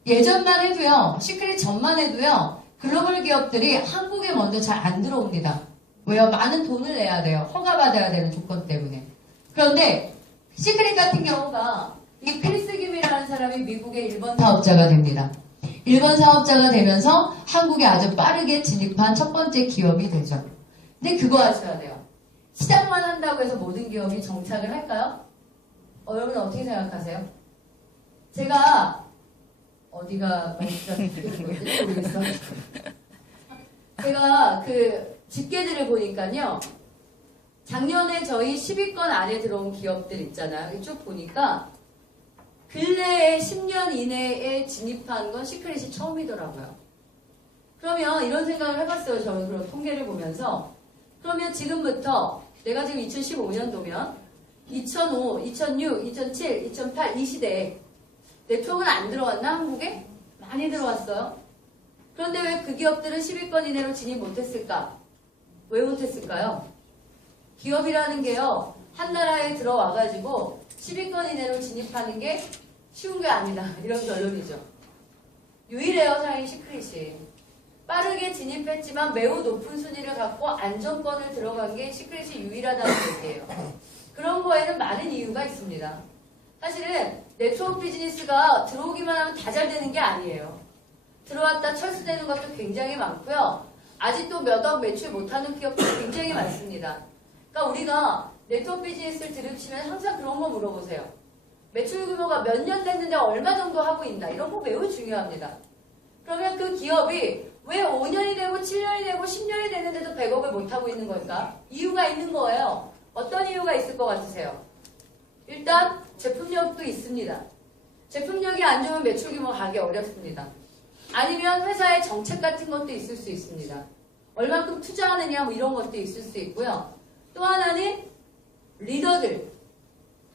예전만 해도요. 시크릿 전만 해도요. 글로벌 기업들이 한국에 먼저 잘 안 들어옵니다. 왜요? 많은 돈을 내야 돼요. 허가받아야 되는 조건 때문에. 그런데 시크릿 같은 경우가 이 크리스 김이라는 사람이 미국의 1번 사업자가 됩니다. 1번 사업자가 되면서 한국에 아주 빠르게 진입한 첫 번째 기업이 되죠. 근데 그거 아셔야 돼요. 시작만 한다고 해서 모든 기업이 정착을 할까요? 여러분 어떻게 생각하세요? 제가 어디가 말투가 바뀌는 건지 모르겠어요. 제가 그 집계들을 보니까요. 작년에 저희 10위권 안에 들어온 기업들 있잖아요. 쭉 보니까 근래에 10년 이내에 진입한 건 시크릿이 처음이더라고요. 그러면 이런 생각을 해봤어요. 저는 그런 통계를 보면서. 그러면 지금부터 내가 지금 2015년도면 2005, 2006, 2007, 2008 이 시대에 네트워크는 안 들어왔나 한국에? 많이 들어왔어요. 그런데 왜 그 기업들은 10위권 이내로 진입 못했을까? 왜 못했을까요? 기업이라는 게요. 한 나라에 들어와가지고 10위권 이내로 진입하는 게 쉬운 게 아니다. 이런 결론이죠. 유일해요. 사실 시크릿이. 빠르게 진입했지만 매우 높은 순위를 갖고 안정권을 들어간 게 시크릿이 유일하다는 얘기예요. 그런 거에는 많은 이유가 있습니다. 사실은 네트워크 비즈니스가 들어오기만 하면 다 잘 되는 게 아니에요. 들어왔다 철수되는 것도 굉장히 많고요. 아직도 몇 억 매출 못하는 기업도 굉장히 많습니다. 그러니까 우리가 네트워크 비즈니스를 들으시면 항상 그런 거 물어보세요. 매출 규모가 몇 년 됐는데 얼마 정도 하고 있나 이런 거 매우 중요합니다. 그러면 그 기업이 왜 5년이 되고 7년이 되고 10년이 됐는데도 100억을 못하고 있는 걸까? 이유가 있는 거예요. 어떤 이유가 있을 것 같으세요? 일단 제품력도 있습니다. 제품력이 안 좋으면 매출 규모 가기 어렵습니다. 아니면 회사의 정책 같은 것도 있을 수 있습니다. 얼마큼 투자하느냐 뭐 이런 것도 있을 수 있고요. 또 하나는 리더들.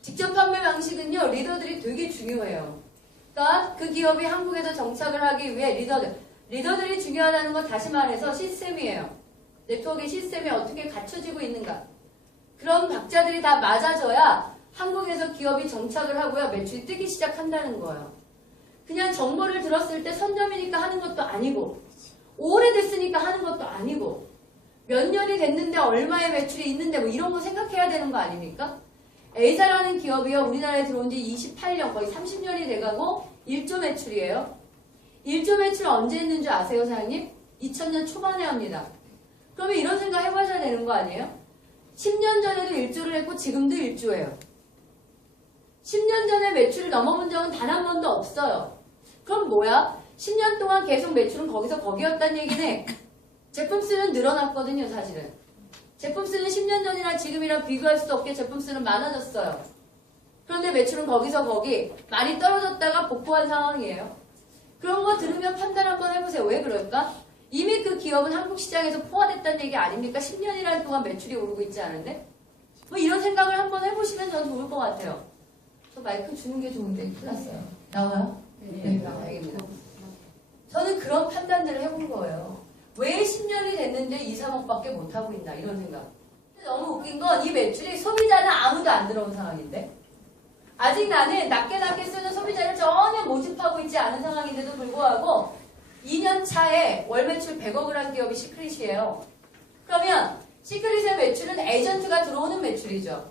직접 판매 방식은요. 리더들이 되게 중요해요. 그러니까 그 기업이 한국에서 정착을 하기 위해 리더들이 중요하다는 건 다시 말해서 시스템이에요. 네트워크의 시스템이 어떻게 갖춰지고 있는가. 그런 박자들이 다 맞아져야 한국에서 기업이 정착을 하고요. 매출이 뜨기 시작한다는 거예요. 그냥 정보를 들었을 때 선점이니까 하는 것도 아니고 오래됐으니까 하는 것도 아니고 몇 년이 됐는데 얼마의 매출이 있는데 뭐 이런 거 생각해야 되는 거 아닙니까? A사라는 기업이요. 우리나라에 들어온 지 28년 거의 30년이 돼가고 1조 매출이에요. 1조 매출 언제 했는 줄 아세요 사장님? 2000년 초반에 합니다. 그러면 이런 생각 해봐야 되는 거 아니에요? 10년 전에도 1조를 했고 지금도 1조예요. 10년 전에 매출을 넘어본 적은 단 한 번도 없어요. 그럼 뭐야? 10년 동안 계속 매출은 거기서 거기였다는 얘기네. 제품 수는 늘어났거든요, 사실은. 제품 수는 10년 전이랑 지금이랑 비교할 수 없게 제품 수는 많아졌어요. 그런데 매출은 거기서 거기 많이 떨어졌다가 복구한 상황이에요. 그런 거 들으면 판단 한번 해보세요. 왜 그럴까? 이미 그 기업은 한국 시장에서 포화됐다는 얘기 아닙니까? 10년이라는 동안 매출이 오르고 있지 않은데? 뭐 이런 생각을 한번 해보시면 전 좋을 것 같아요. 저 마이크 주는 게 좋은데 큰일 났어요. 나와요? 네, 다행입니다. 저는 그런 판단들을 해본 거예요. 왜 10년이 됐는데 2, 3억밖에 못하고 있나 이런 생각. 너무 웃긴 건 이 매출이 소비자는 아무도 안 들어온 상황인데 아직 나는 낮게 쓰는 소비자를 전혀 모집하고 있지 않은 상황인데도 불구하고 2년 차에 월 매출 100억을 한 기업이 시크릿이에요. 그러면 시크릿의 매출은 에이전트가 들어오는 매출이죠.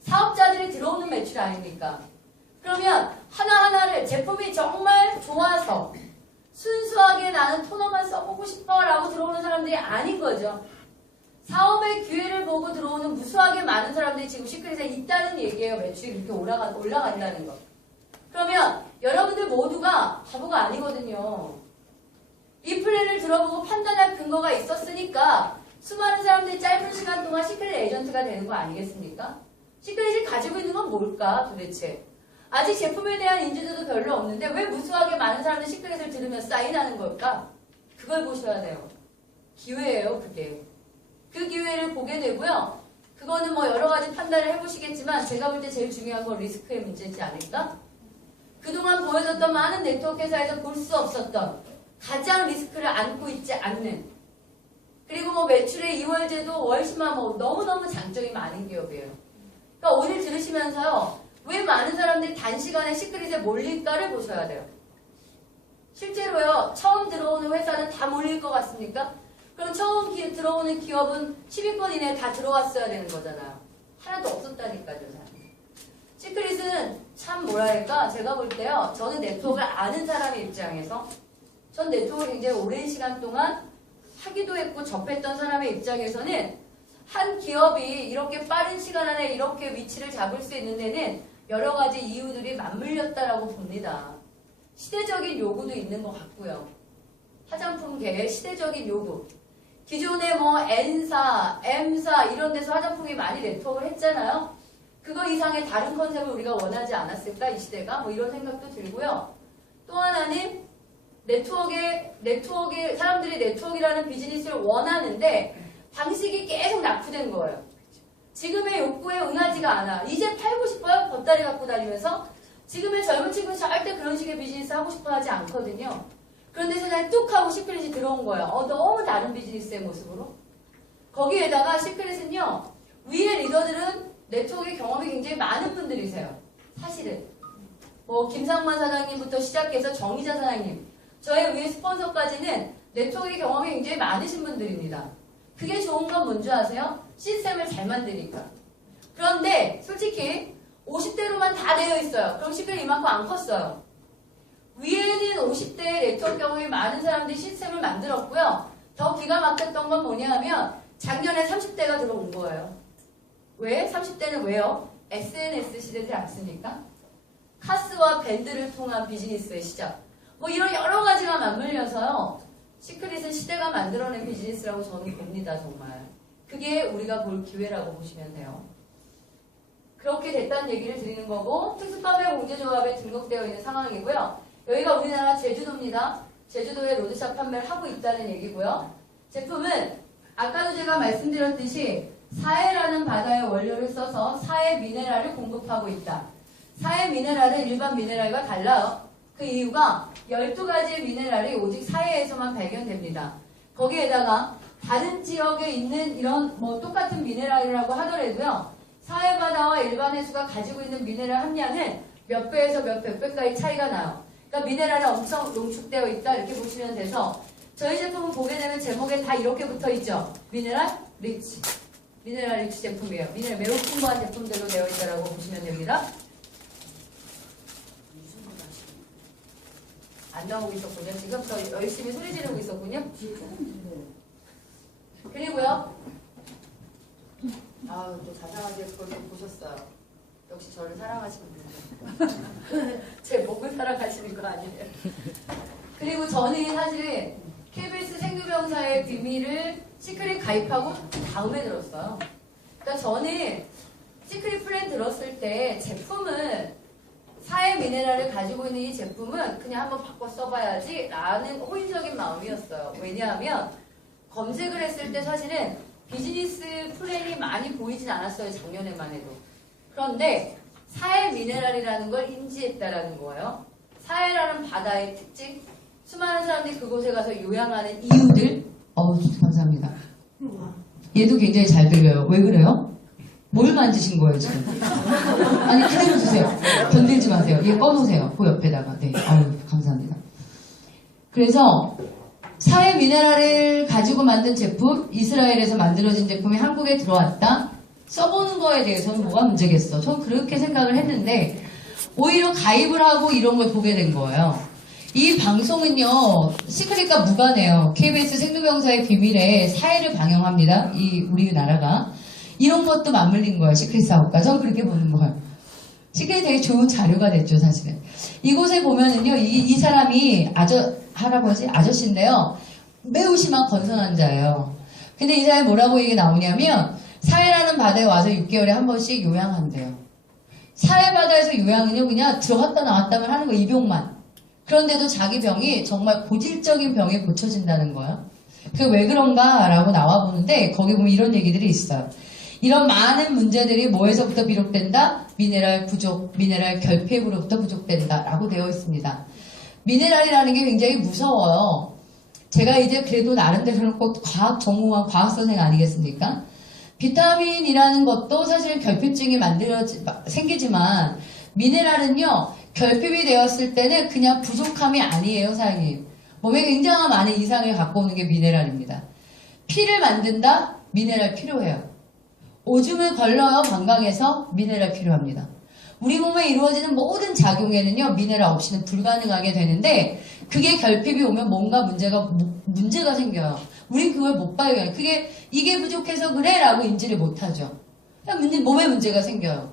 사업자들이 들어오는 매출 아닙니까? 그러면 하나하나를 제품이 정말 좋아서 순수하게 나는 토너만 써보고 싶어 라고 들어오는 사람들이 아닌 거죠. 사업의 기회를 보고 들어오는 무수하게 많은 사람들이 지금 시크릿에 있다는 얘기예요. 매출이 그렇게 올라간다는 거. 그러면 여러분들 모두가 바보가 아니거든요. 이 플랜을 들어보고 판단할 근거가 있었으니까 수많은 사람들이 짧은 시간 동안 시크릿 에이전트가 되는 거 아니겠습니까? 시크릿이 가지고 있는 건 뭘까 도대체? 아직 제품에 대한 인지도도 별로 없는데 왜 무수하게 많은 사람들이 시크릿을 들으면 사인하는 걸까? 그걸 보셔야 돼요. 기회예요, 그게. 그 기회를 보게 되고요. 그거는 뭐 여러 가지 판단을 해보시겠지만 제가 볼 때 제일 중요한 건 리스크의 문제이지 않을까? 그동안 보여줬던 많은 네트워크 회사에서 볼 수 없었던 가장 리스크를 안고 있지 않는 그리고 뭐 매출의 이월제도 월시마 뭐 너무너무 장점이 많은 기업이에요. 그러니까 오늘 들으시면서요. 왜 많은 사람들이 단시간에 시크릿에 몰릴까를 보셔야 돼요. 실제로요. 처음 들어오는 회사는 다 몰릴 것 같습니까? 그럼 처음 들어오는 기업은 10위권 이내에 다 들어왔어야 되는 거잖아요. 하나도 없었다니까요. 시크릿은 참 뭐랄까 제가 볼 때요. 저는 네트워크를 아는 사람의 입장에서 전 네트워크를 굉장히 오랜 시간 동안 하기도 했고 접했던 사람의 입장에서는 한 기업이 이렇게 빠른 시간 안에 이렇게 위치를 잡을 수 있는 데는 여러 가지 이유들이 맞물렸다라고 봅니다. 시대적인 요구도 있는 것 같고요. 화장품계의 시대적인 요구. 기존에 뭐 N사, M사 이런 데서 화장품이 많이 네트워크를 했잖아요. 그거 이상의 다른 컨셉을 우리가 원하지 않았을까 이 시대가 뭐 이런 생각도 들고요. 또 하나는 네트워크에 사람들이 네트워크라는 비즈니스를 원하는데 방식이 계속 낙후된 거예요. 지금의 욕구에 응하지가 않아. 이제 팔고 싶어요? 겉다리 갖고 다니면서 지금의 젊은 친구는 절대 그런 식의 비즈니스 하고 싶어 하지 않거든요. 그런데 세상에 뚝 하고 시크릿이 들어온 거예요. 너무 다른 비즈니스의 모습으로. 거기에다가 시크릿은요. 위의 리더들은 네트워크의 경험이 굉장히 많은 분들이세요. 사실은. 뭐 김상만 사장님부터 시작해서 정의자 사장님, 저의 위에 스폰서까지는 네트워크의 경험이 굉장히 많으신 분들입니다. 그게 좋은 건 뭔지 아세요? 시스템을 잘 만드니까. 그런데 솔직히 50대로만 다 되어 있어요. 그럼 시크릿 이만큼 안 컸어요. 위에는 50대 네트워크 경험이 많은 사람들이 시스템을 만들었고요. 더 기가 막혔던 건 뭐냐면 작년에 30대가 들어온 거예요. 왜? 30대는 왜요? SNS 시대지 않습니까? 카스와 밴드를 통한 비즈니스의 시작. 뭐 이런 여러 가지가 맞물려서요. 시크릿은 시대가 만들어낸 비즈니스라고 저는 봅니다. 정말. 그게 우리가 볼 기회라고 보시면 돼요. 그렇게 됐다는 얘기를 드리는 거고 특수판매 공제조합에 등록되어 있는 상황이고요. 여기가 우리나라 제주도입니다. 제주도에 로드샵 판매를 하고 있다는 얘기고요. 제품은 아까도 제가 말씀드렸듯이 사해라는 바다의 원료를 써서 사해 미네랄을 공급하고 있다. 사해 미네랄은 일반 미네랄과 달라요. 그 이유가 12가지의 미네랄이 오직 사해에서만 발견됩니다. 거기에다가 다른 지역에 있는 이런 뭐 똑같은 미네랄이라고 하더라도요. 사해바다와 일반 해수가 가지고 있는 미네랄 함량은 몇 배에서 몇 백 배까지 차이가 나요. 그러니까 미네랄이 엄청 농축되어 있다 이렇게 보시면 돼서 저희 제품을 보게 되면 제목에 다 이렇게 붙어있죠. 미네랄 리치. 미네랄 리치 제품이에요. 미네랄 매우 풍부한 제품들로 되어 있다고 보시면 됩니다. 안 나오고 있었군요. 지금 저 열심히 소리 지르고 있었군요. 그리고요. 아우 또 자상하게 그걸 보셨어요. 역시 저를 사랑하시는 분들. 제 목을 사랑하시는 거 아니에요. 그리고 저는 사실은 KBS 생두병사의 비밀을 시크릿 가입하고 다음에 들었어요. 그러니까 저는 시크릿 플랜 들었을 때 제품은 사해 미네랄을 가지고 있는 이 제품은 그냥 한번 바꿔 써봐야지 라는 호의적인 마음이었어요. 왜냐하면 검색을 했을 때 사실은 비즈니스 플랜이 많이 보이진 않았어요. 작년에만 해도. 그런데 사해 미네랄이라는 걸 인지했다라는 거예요. 사해라는 바다의 특징, 수많은 사람들이 그곳에 가서 요양하는 이유들. 감사합니다. 얘도 굉장히 잘 들려요. 왜 그래요? 뭘 만지신 거예요 지금? 아니 그대로 주세요. 건들지 마세요. 얘 꺼놓으세요. 그 옆에다가. 네, 감사합니다. 그래서 사해 미네랄을 가지고 만든 제품, 이스라엘에서 만들어진 제품이 한국에 들어왔다. 써보는 거에 대해서는 뭐가 문제겠어. 전 그렇게 생각을 했는데 오히려 가입을 하고 이런 걸 보게 된 거예요. 이 방송은요, 시크릿과 무관해요. KBS 생두병사의 비밀에 사해를 방영합니다. 우리나라가. 이런 것도 맞물린 거예요. 시크릿 사업과. 전 그렇게 보는 거예요. 시크릿 되게 좋은 자료가 됐죠, 사실은. 이곳에 보면은요, 이 사람이 아저씨인데요. 매우 심한 건선환자예요. 근데 이 사람이 뭐라고 얘기 나오냐면, 사해라는 바다에 와서 6개월에 한 번씩 요양한대요. 사해 바다에서 요양은요, 그냥 들어갔다 나왔다만 하는 거, 입용만. 그런데도 자기 병이 정말 고질적인 병에 고쳐진다는 거예요. 그게 왜 그런가라고 나와보는데, 거기 보면 이런 얘기들이 있어요. 이런 많은 문제들이 뭐에서부터 비롯된다? 미네랄 부족, 미네랄 결핍으로부터 부족된다 라고 되어 있습니다. 미네랄이라는 게 굉장히 무서워요. 제가 이제 그래도 나름대로 과학 전공한 과학선생 아니겠습니까? 비타민이라는 것도 사실 결핍증이 생기지만 미네랄은요 결핍이 되었을 때는 그냥 부족함이 아니에요. 사장님 몸에 굉장히 많은 이상을 갖고 오는 게 미네랄입니다. 피를 만든다? 미네랄 필요해요. 오줌을 걸러요. 방광에서 미네랄 필요합니다. 우리 몸에 이루어지는 모든 작용에는요, 미네랄 없이는 불가능하게 되는데, 그게 결핍이 오면 뭔가 문제가 생겨요. 우린 그걸 못 발견해요. 이게 부족해서 그래? 라고 인지를 못 하죠. 그냥 몸에 문제가 생겨요.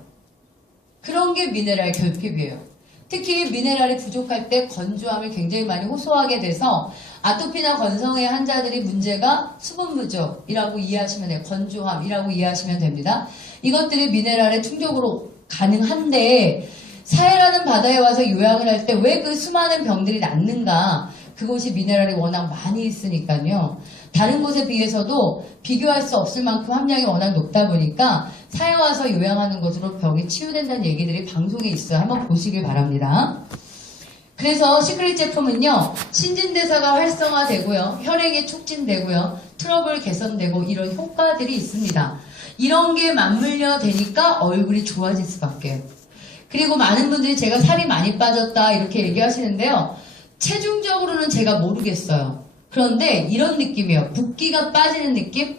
그런 게 미네랄 결핍이에요. 특히 미네랄이 부족할 때 건조함을 굉장히 많이 호소하게 돼서 아토피나 건성의 환자들이 문제가 수분 부족이라고 이해하시면 돼요. 건조함이라고 이해하시면 됩니다. 이것들이 미네랄의 충족으로 가능한데 사해라는 바다에 와서 요양을 할 때 왜 그 수많은 병들이 낫는가? 그곳이 미네랄이 워낙 많이 있으니까요. 다른 곳에 비해서도 비교할 수 없을 만큼 함량이 워낙 높다 보니까 사해 와서 요양하는 것으로 병이 치유된다는 얘기들이 방송에 있어요. 한번 보시길 바랍니다. 그래서 시크릿 제품은요, 신진대사가 활성화되고요, 혈액이 촉진되고요, 트러블 개선되고 이런 효과들이 있습니다. 이런 게 맞물려 되니까 얼굴이 좋아질 수밖에. 그리고 많은 분들이 제가 살이 많이 빠졌다 이렇게 얘기하시는데요. 체중적으로는 제가 모르겠어요. 그런데 이런 느낌이에요. 붓기가 빠지는 느낌?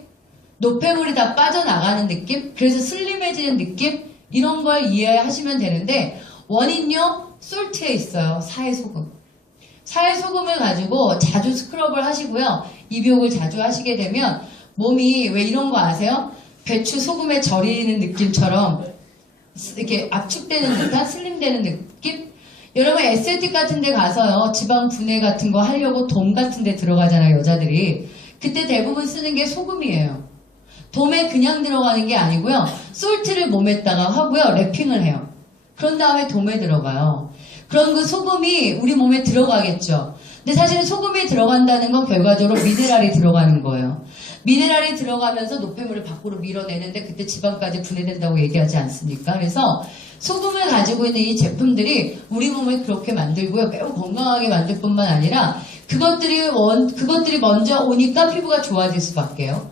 노폐물이 다 빠져나가는 느낌? 그래서 슬림해지는 느낌? 이런 걸 이해하시면 되는데 원인요? 솔트에 있어요. 사해소금. 사해소금을 가지고 자주 스크럽을 하시고요. 입욕을 자주 하시게 되면 몸이 왜 이런 거 아세요? 배추 소금에 절이는 느낌처럼 이렇게 압축되는 듯한 슬림되는 느낌? 여러분 에스테틱 같은 데 가서요. 지방 분해 같은 거 하려고 돔 같은 데 들어가잖아요. 여자들이. 그때 대부분 쓰는 게 소금이에요. 돔에 그냥 들어가는 게 아니고요. 솔트를 몸에다가 하고요. 랩핑을 해요. 그런 다음에 돔에 들어가요. 그런 그 소금이 우리 몸에 들어가겠죠. 근데 사실은 소금이 들어간다는 건 결과적으로 미네랄이 들어가는 거예요. 미네랄이 들어가면서 노폐물을 밖으로 밀어내는데 그때 지방까지 분해된다고 얘기하지 않습니까? 그래서 소금을 가지고 있는 이 제품들이 우리 몸을 그렇게 만들고요. 매우 건강하게 만들 뿐만 아니라 그것들이 먼저 오니까 피부가 좋아질 수밖에요.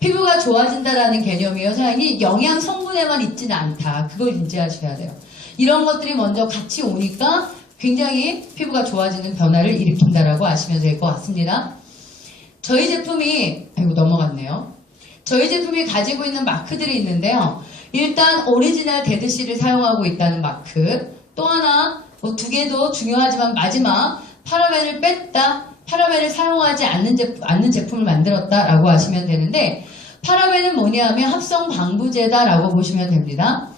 피부가 좋아진다라는 개념이요. 사장님 영양 성분에만 있지는 않다. 그걸 인지하셔야 돼요. 이런 것들이 먼저 같이 오니까 굉장히 피부가 좋아지는 변화를 일으킨다라고 아시면 될 것 같습니다. 저희 제품이 넘어갔네요. 저희 제품이 가지고 있는 마크들이 있는데요. 일단 오리지널 데드씨를 사용하고 있다는 마크. 또 하나 두 개도 중요하지만 마지막 파라벤을 뺐다. 파라벤을 사용하지 않는 제품을 만들었다라고 하시면 되는데 파라벤은 뭐냐면 합성 방부제다라고 보시면 됩니다.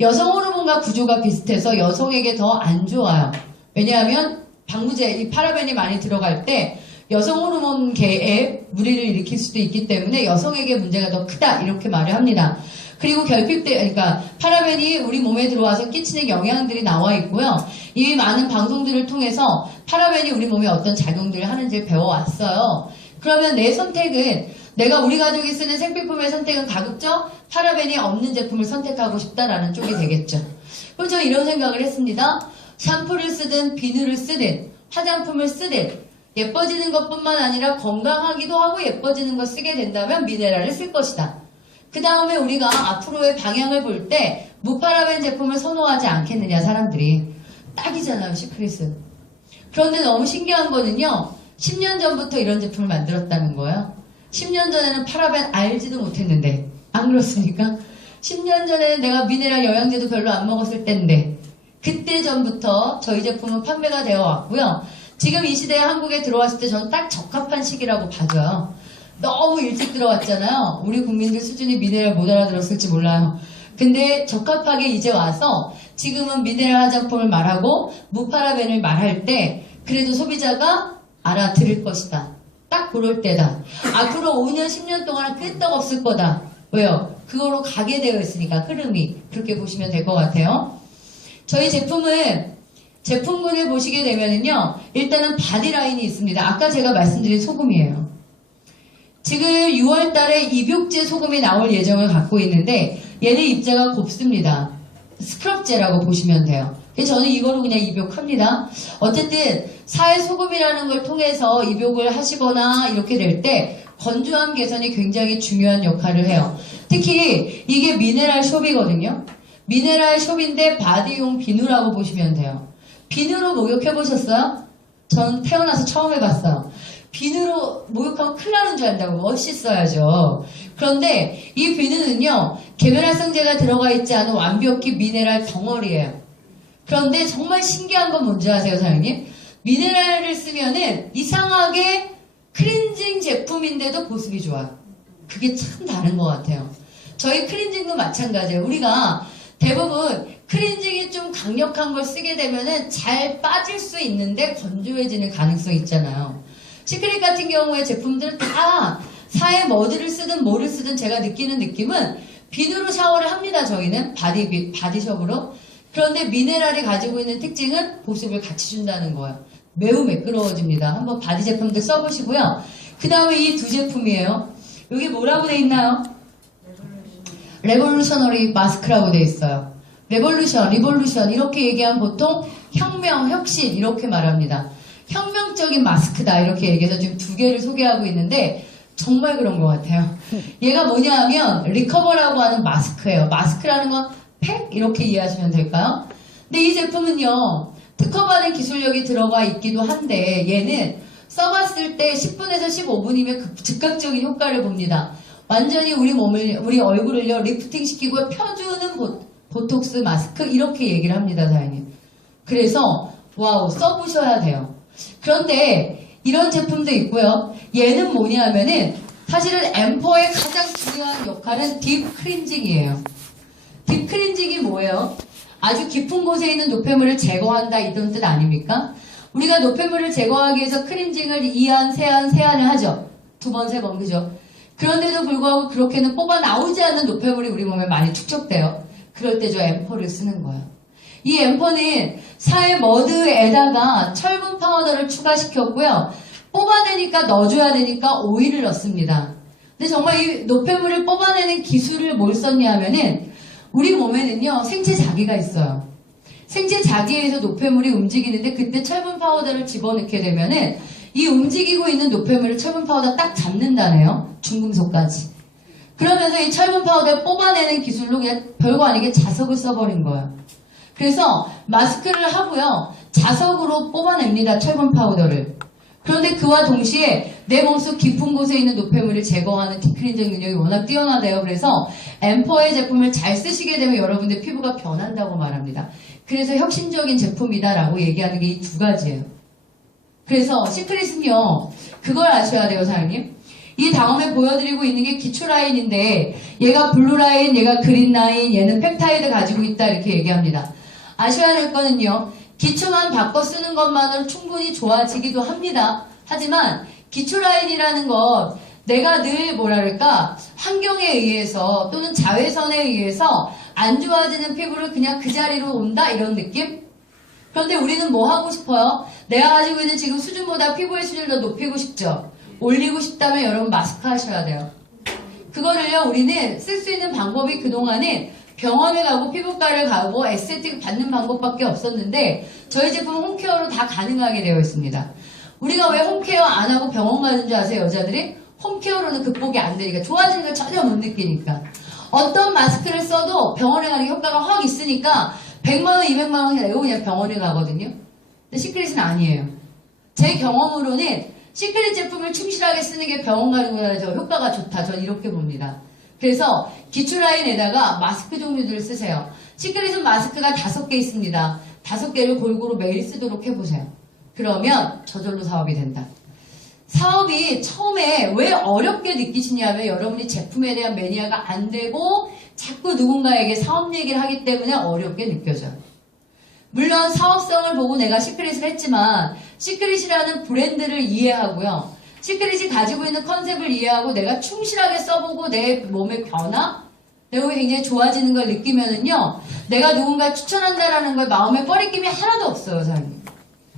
여성 호르몬과 구조가 비슷해서 여성에게 더 안 좋아요. 왜냐하면 방부제, 이 파라벤이 많이 들어갈 때 여성 호르몬계에 무리를 일으킬 수도 있기 때문에 여성에게 문제가 더 크다 이렇게 말을 합니다. 그리고 그러니까 파라벤이 우리 몸에 들어와서 끼치는 영향들이 나와 있고요. 이미 많은 방송들을 통해서 파라벤이 우리 몸에 어떤 작용들을 하는지를 배워왔어요. 그러면 내 선택은 우리 가족이 쓰는 생필품의 선택은 가급적 파라벤이 없는 제품을 선택하고 싶다라는 쪽이 되겠죠. 그럼 저는 이런 생각을 했습니다. 샴푸를 쓰든 비누를 쓰든 화장품을 쓰든 예뻐지는 것뿐만 아니라 건강하기도 하고 예뻐지는 거 쓰게 된다면 미네랄을 쓸 것이다. 그 다음에 우리가 앞으로의 방향을 볼 때 무파라벤 제품을 선호하지 않겠느냐 사람들이. 딱이잖아요 시크릿은. 그런데 너무 신기한 거는요. 10년 전부터 이런 제품을 만들었다는 거예요. 10년 전에는 파라벤 알지도 못했는데 안 그렇습니까? 10년 전에는 내가 미네랄 영양제도 별로 안 먹었을 때인데 그때 전부터 저희 제품은 판매가 되어 왔고요. 지금 이 시대에 한국에 들어왔을 때 저는 딱 적합한 시기라고 봐줘요. 너무 일찍 들어왔잖아요. 우리 국민들 수준이 미네랄 못 알아들었을지 몰라요. 근데 적합하게 이제 와서 지금은 미네랄 화장품을 말하고 무파라벤을 말할 때 그래도 소비자가 알아들을 것이다. 딱 그럴 때다. 앞으로 5년, 10년 동안은 끄떡없을 거다. 왜요? 그거로 가게 되어 있으니까 흐름이. 그렇게 보시면 될 것 같아요. 저희 제품군을 보시게 되면은요. 일단은 바디라인이 있습니다. 아까 제가 말씀드린 소금이에요. 지금 6월 달에 입욕제 소금이 나올 예정을 갖고 있는데 얘네 입자가 곱습니다. 스크럽제라고 보시면 돼요. 그래서 저는 이거로 그냥 입욕합니다. 어쨌든 사해 소금이라는 걸 통해서 입욕을 하시거나 이렇게 될 때 건조함 개선이 굉장히 중요한 역할을 해요. 특히 이게 미네랄 숍이거든요. 미네랄 숍인데 바디용 비누라고 보시면 돼요. 비누로 목욕해 보셨어요? 전 태어나서 처음 해봤어요. 비누로 목욕하고 큰일 나는 줄 안다고 멋있어야죠. 그런데 이 비누는요, 계면활성제가 들어가 있지 않은 완벽히 미네랄 덩어리예요. 그런데 정말 신기한 건 뭔지 아세요, 사장님? 미네랄을 쓰면은 이상하게 클렌징 제품인데도 보습이 좋아요. 그게 참 다른 것 같아요. 저희 클렌징도 마찬가지예요. 우리가 대부분 클렌징이 좀 강력한 걸 쓰게 되면은 잘 빠질 수 있는데 건조해지는 가능성이 있잖아요. 시크릿 같은 경우에 제품들은 다 사에 머드를 쓰든 뭐를 쓰든 제가 느끼는 느낌은 비누로 샤워를 합니다. 저희는 바디숍으로. 그런데 미네랄이 가지고 있는 특징은 보습을 같이 준다는 거예요. 매우 매끄러워집니다. 한번 바디 제품들 써보시고요. 그 다음에 이 두 제품이에요. 여기 뭐라고 돼 있나요? 레볼루셔너리 마스크라고 돼 있어요. 리볼루션 이렇게 얘기하면 보통 혁명, 혁신 이렇게 말합니다. 혁명적인 마스크다 이렇게 얘기해서 지금 두 개를 소개하고 있는데 정말 그런 것 같아요. 얘가 뭐냐 하면 리커버라고 하는 마스크예요. 마스크라는 건 팩? 이렇게 이해하시면 될까요? 근데 이 제품은요, 특허받은 기술력이 들어가 있기도 한데 얘는 써봤을 때 10분에서 15분이면 즉각적인 효과를 봅니다. 완전히 우리 얼굴을요, 리프팅 시키고 펴주는 보톡스 마스크 이렇게 얘기를 합니다, 사장님. 그래서 와우, 써보셔야 돼요. 그런데 이런 제품도 있고요. 얘는 뭐냐 하면은 사실은 앰퍼의 가장 중요한 역할은 딥 클렌징이에요. 딥 클렌징이 뭐예요? 아주 깊은 곳에 있는 노폐물을 제거한다 이런 뜻 아닙니까? 우리가 노폐물을 제거하기 위해서 클렌징을 2안, 3안을 하죠. 2번, 3번, 그죠? 그런데도 불구하고 그렇게는 뽑아 나오지 않는 노폐물이 우리 몸에 많이 축적돼요. 그럴 때 저 앰퍼를 쓰는 거예요. 이 앰퍼는 사의 머드에다가 철분 파우더를 추가시켰고요. 뽑아내니까 넣어줘야 되니까 오일을 넣습니다. 근데 정말 이 노폐물을 뽑아내는 기술을 뭘 썼냐 하면은 우리 몸에는요, 생체 자기가 있어요. 생체 자기에서 노폐물이 움직이는데 그때 철분 파우더를 집어넣게 되면은 이 움직이고 있는 노폐물을 철분 파우더 딱 잡는다네요. 중금속까지. 그러면서 이 철분 파우더를 뽑아내는 기술로 그냥 별거 아니게 자석을 써버린 거예요. 그래서 마스크를 하고요. 자석으로 뽑아냅니다. 철분 파우더를. 그런데 그와 동시에 내 몸속 깊은 곳에 있는 노폐물을 제거하는 딥클렌징 능력이 워낙 뛰어나대요. 그래서 앰퍼의 제품을 잘 쓰시게 되면 여러분들 피부가 변한다고 말합니다. 그래서 혁신적인 제품이다라고 얘기하는 게 이 두 가지예요. 그래서 시크릿은요. 그걸 아셔야 돼요, 사장님. 이 다음에 보여드리고 있는 게 기초 라인인데 얘가 블루 라인, 얘가 그린 라인, 얘는 펩타이드 가지고 있다 이렇게 얘기합니다. 아셔야 될 거는요. 기초만 바꿔 쓰는 것만으로 충분히 좋아지기도 합니다. 하지만 기초 라인이라는 것 내가 늘 뭐랄까 환경에 의해서 또는 자외선에 의해서 안 좋아지는 피부를 그냥 그 자리로 온다 이런 느낌? 그런데 우리는 뭐 하고 싶어요? 내가 가지고 있는 지금 수준보다 피부의 수준을 더 높이고 싶죠? 올리고 싶다면 여러분 마스크 하셔야 돼요. 그거를요 우리는 쓸 수 있는 방법이 그동안은 병원에 가고 피부과를 가고 에스테틱 받는 방법밖에 없었는데 저희 제품 홈케어로 다 가능하게 되어 있습니다. 우리가 왜 홈케어 안 하고 병원 가는 줄 아세요? 여자들이? 홈케어로는 극복이 안 되니까 좋아지는 걸 전혀 못 느끼니까 어떤 마스크를 써도 병원에 가는 게 효과가 확 있으니까 100만원, 200만원 내고 그냥 병원에 가거든요. 근데 시크릿은 아니에요. 제 경험으로는 시크릿 제품을 충실하게 쓰는 게 병원 가는 거나 저 효과가 좋다. 전 이렇게 봅니다. 그래서 기초 라인에다가 마스크 종류들을 쓰세요. 시크릿은 마스크가 5개 있습니다. 5개를 골고루 매일 쓰도록 해보세요. 그러면 저절로 사업이 된다. 사업이 처음에 왜 어렵게 느끼시냐면 여러분이 제품에 대한 매니아가 안 되고 자꾸 누군가에게 사업 얘기를 하기 때문에 어렵게 느껴져요. 물론 사업성을 보고 내가 시크릿을 했지만 시크릿이라는 브랜드를 이해하고요. 시크릿이 가지고 있는 컨셉을 이해하고 내가 충실하게 써보고 내 몸의 변화, 내 몸이 굉장히 좋아지는 걸 느끼면은요. 내가 누군가 추천한다라는 걸 마음에 꺼리낌이 하나도 없어요, 사장님.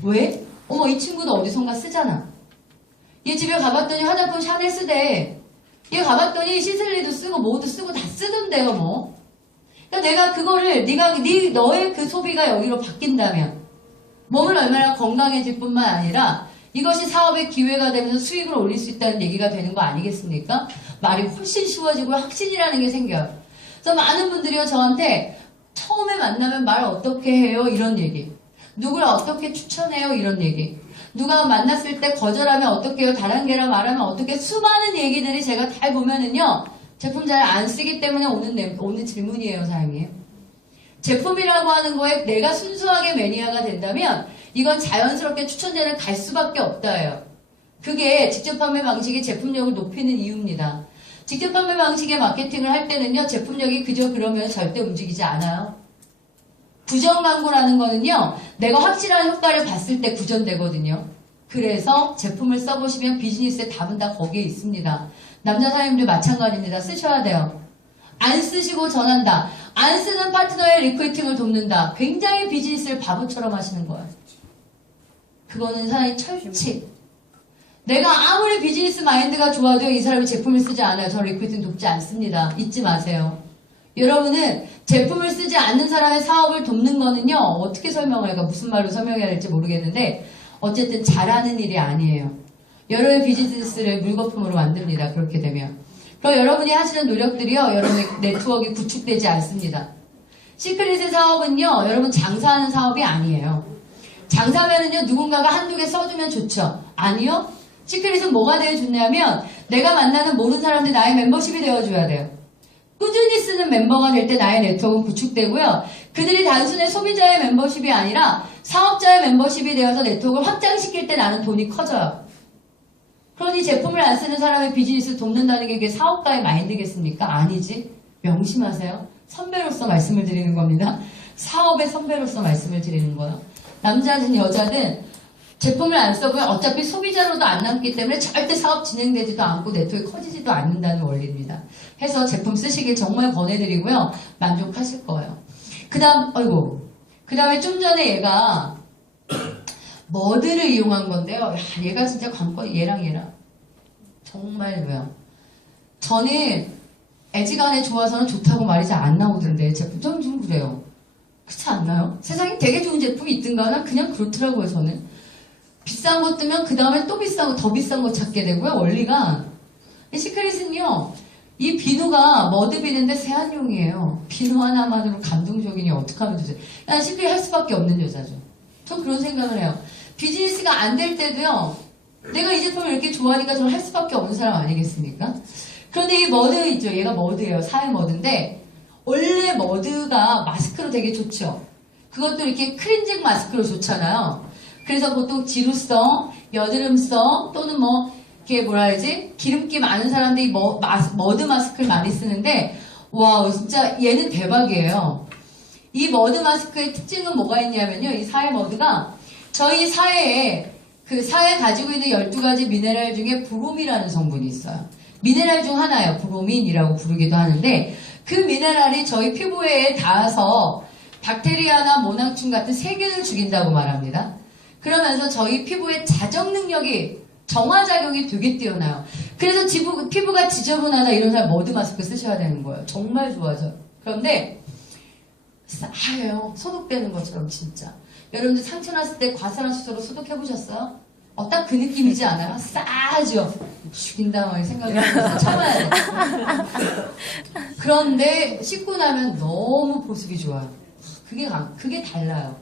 왜? 어머 이 친구도 어디선가 쓰잖아. 얘 집에 가봤더니 화장품 샤넬 쓰대. 얘 가봤더니 시슬리도 쓰고 뭐도 쓰고 다 쓰던데요, 뭐. 그러니까 내가 그거를 너의 그 소비가 여기로 바뀐다면 몸을 얼마나 건강해질 뿐만 아니라 이것이 사업의 기회가 되면서 수익을 올릴 수 있다는 얘기가 되는 거 아니겠습니까? 말이 훨씬 쉬워지고 확신이라는 게 생겨요. 그래서 많은 분들이요 저한테 처음에 만나면 말 어떻게 해요? 이런 얘기. 누굴 어떻게 추천해요? 이런 얘기. 누가 만났을 때 거절하면 어떻게 해요? 다단계라 말하면 어떻게 수많은 얘기들이 제가 다 보면은요. 제품 잘 안 쓰기 때문에 오는 질문이에요, 사장님. 제품이라고 하는 거에 내가 순수하게 매니아가 된다면 이건 자연스럽게 추천제를 갈 수밖에 없다예요. 그게 직접 판매 방식이 제품력을 높이는 이유입니다. 직접 판매 방식의 마케팅을 할 때는요. 제품력이 그저 그러면 절대 움직이지 않아요. 구전 광고라는 거는요. 내가 확실한 효과를 봤을 때 구전되거든요. 그래서 제품을 써보시면 비즈니스의 답은 다 거기에 있습니다. 남자 사장님들 마찬가지입니다. 쓰셔야 돼요. 안 쓰시고 전한다. 안 쓰는 파트너의 리크루팅을 돕는다. 굉장히 비즈니스를 바보처럼 하시는 거예요. 그거는 사장님 철칙. 내가 아무리 비즈니스 마인드가 좋아도 이 사람이 제품을 쓰지 않아요. 저는 리크루팅 돕지 않습니다. 잊지 마세요. 여러분은 제품을 쓰지 않는 사람의 사업을 돕는 거는요. 어떻게 설명할까? 무슨 말로 설명해야 될지 모르겠는데 어쨌든 잘하는 일이 아니에요. 여러분의 비즈니스를 물거품으로 만듭니다. 그렇게 되면. 그럼 여러분이 하시는 노력들이요. 여러분의 네트워크가 구축되지 않습니다. 시크릿의 사업은요. 여러분 장사하는 사업이 아니에요. 장사면은요. 누군가가 한두 개 써주면 좋죠. 아니요. 시크릿은 뭐가 되어 좋냐면 내가 만나는 모든 사람들이 나의 멤버십이 되어줘야 돼요. 꾸준히 쓰는 멤버가 될 때 나의 네트워크는 구축되고요. 그들이 단순히 소비자의 멤버십이 아니라 사업자의 멤버십이 되어서 네트워크를 확장시킬 때 나는 돈이 커져요. 그러니 제품을 안 쓰는 사람의 비즈니스를 돕는다는 게 이게 사업가의 마인드겠습니까? 아니지. 명심하세요. 선배로서 말씀을 드리는 겁니다. 사업의 선배로서 말씀을 드리는 거예요. 남자든 여자든 제품을 안 써보면 어차피 소비자로도 안 남기 때문에 절대 사업 진행되지도 않고 네트워크 커지지도 않는다는 원리입니다. 해서 제품 쓰시길 정말 권해드리고요. 만족하실 거예요. 그 다음에 좀 전에 얘가 머드를 이용한 건데요. 야, 얘가 진짜 관건이 얘랑 정말로요. 저는 애지간해 좋아서는 좋다고 말이 잘 안 나오던데 제품 좀 그래요. 그렇지 않나요? 세상에 되게 좋은 제품이 있든가 난 그냥 그렇더라고요. 저는 비싼 거 뜨면 그 다음에 또 비싼 거 더 비싼 거 찾게 되고요. 원리가 이 시크릿은요. 이 비누가 머드 비누인데 세안용이에요. 비누 하나만으로 감동적이니 어떻게 하면 되죠? 난 시크릿 할 수밖에 없는 여자죠. 전 그런 생각을 해요. 비즈니스가 안 될 때도요. 내가 이 제품을 이렇게 좋아하니까 저는 할 수밖에 없는 사람 아니겠습니까? 그런데 이 머드 있죠. 얘가 머드예요. 사회 머드인데 원래 머드가 마스크로 되게 좋죠. 그것도 이렇게 크린징 마스크로 좋잖아요. 그래서 보통 지루성, 여드름성 또는 이게 뭐라 해야지? 기름기 많은 사람들이 머드 마스크를 많이 쓰는데 와 진짜 얘는 대박이에요. 이 머드 마스크의 특징은 뭐가 있냐면요. 이 사회 머드가 저희 사회에 그 사회에 가지고 있는 12가지 미네랄 중에 브로민이라는 성분이 있어요. 미네랄 중 하나예요. 브로민이라고 부르기도 하는데 그 미네랄이 저희 피부에 닿아서 박테리아나 모낭충 같은 세균을 죽인다고 말합니다. 그러면서 저희 피부의 자정 능력이 정화작용이 되게 뛰어나요. 그래서 피부가 지저분하다 이런 사람 머드 마스크 쓰셔야 되는 거예요. 정말 좋아져. 그런데 싸해요. 소독되는 것처럼 진짜. 여러분들 상처 났을 때 과산화수소로 소독해보셨어요? 딱 그 느낌이지 않아요? 싸죠. 죽인다 뭐 생각을 하면서 참아야 돼. 그런데 씻고 나면 너무 보습이 좋아요. 그게 달라요.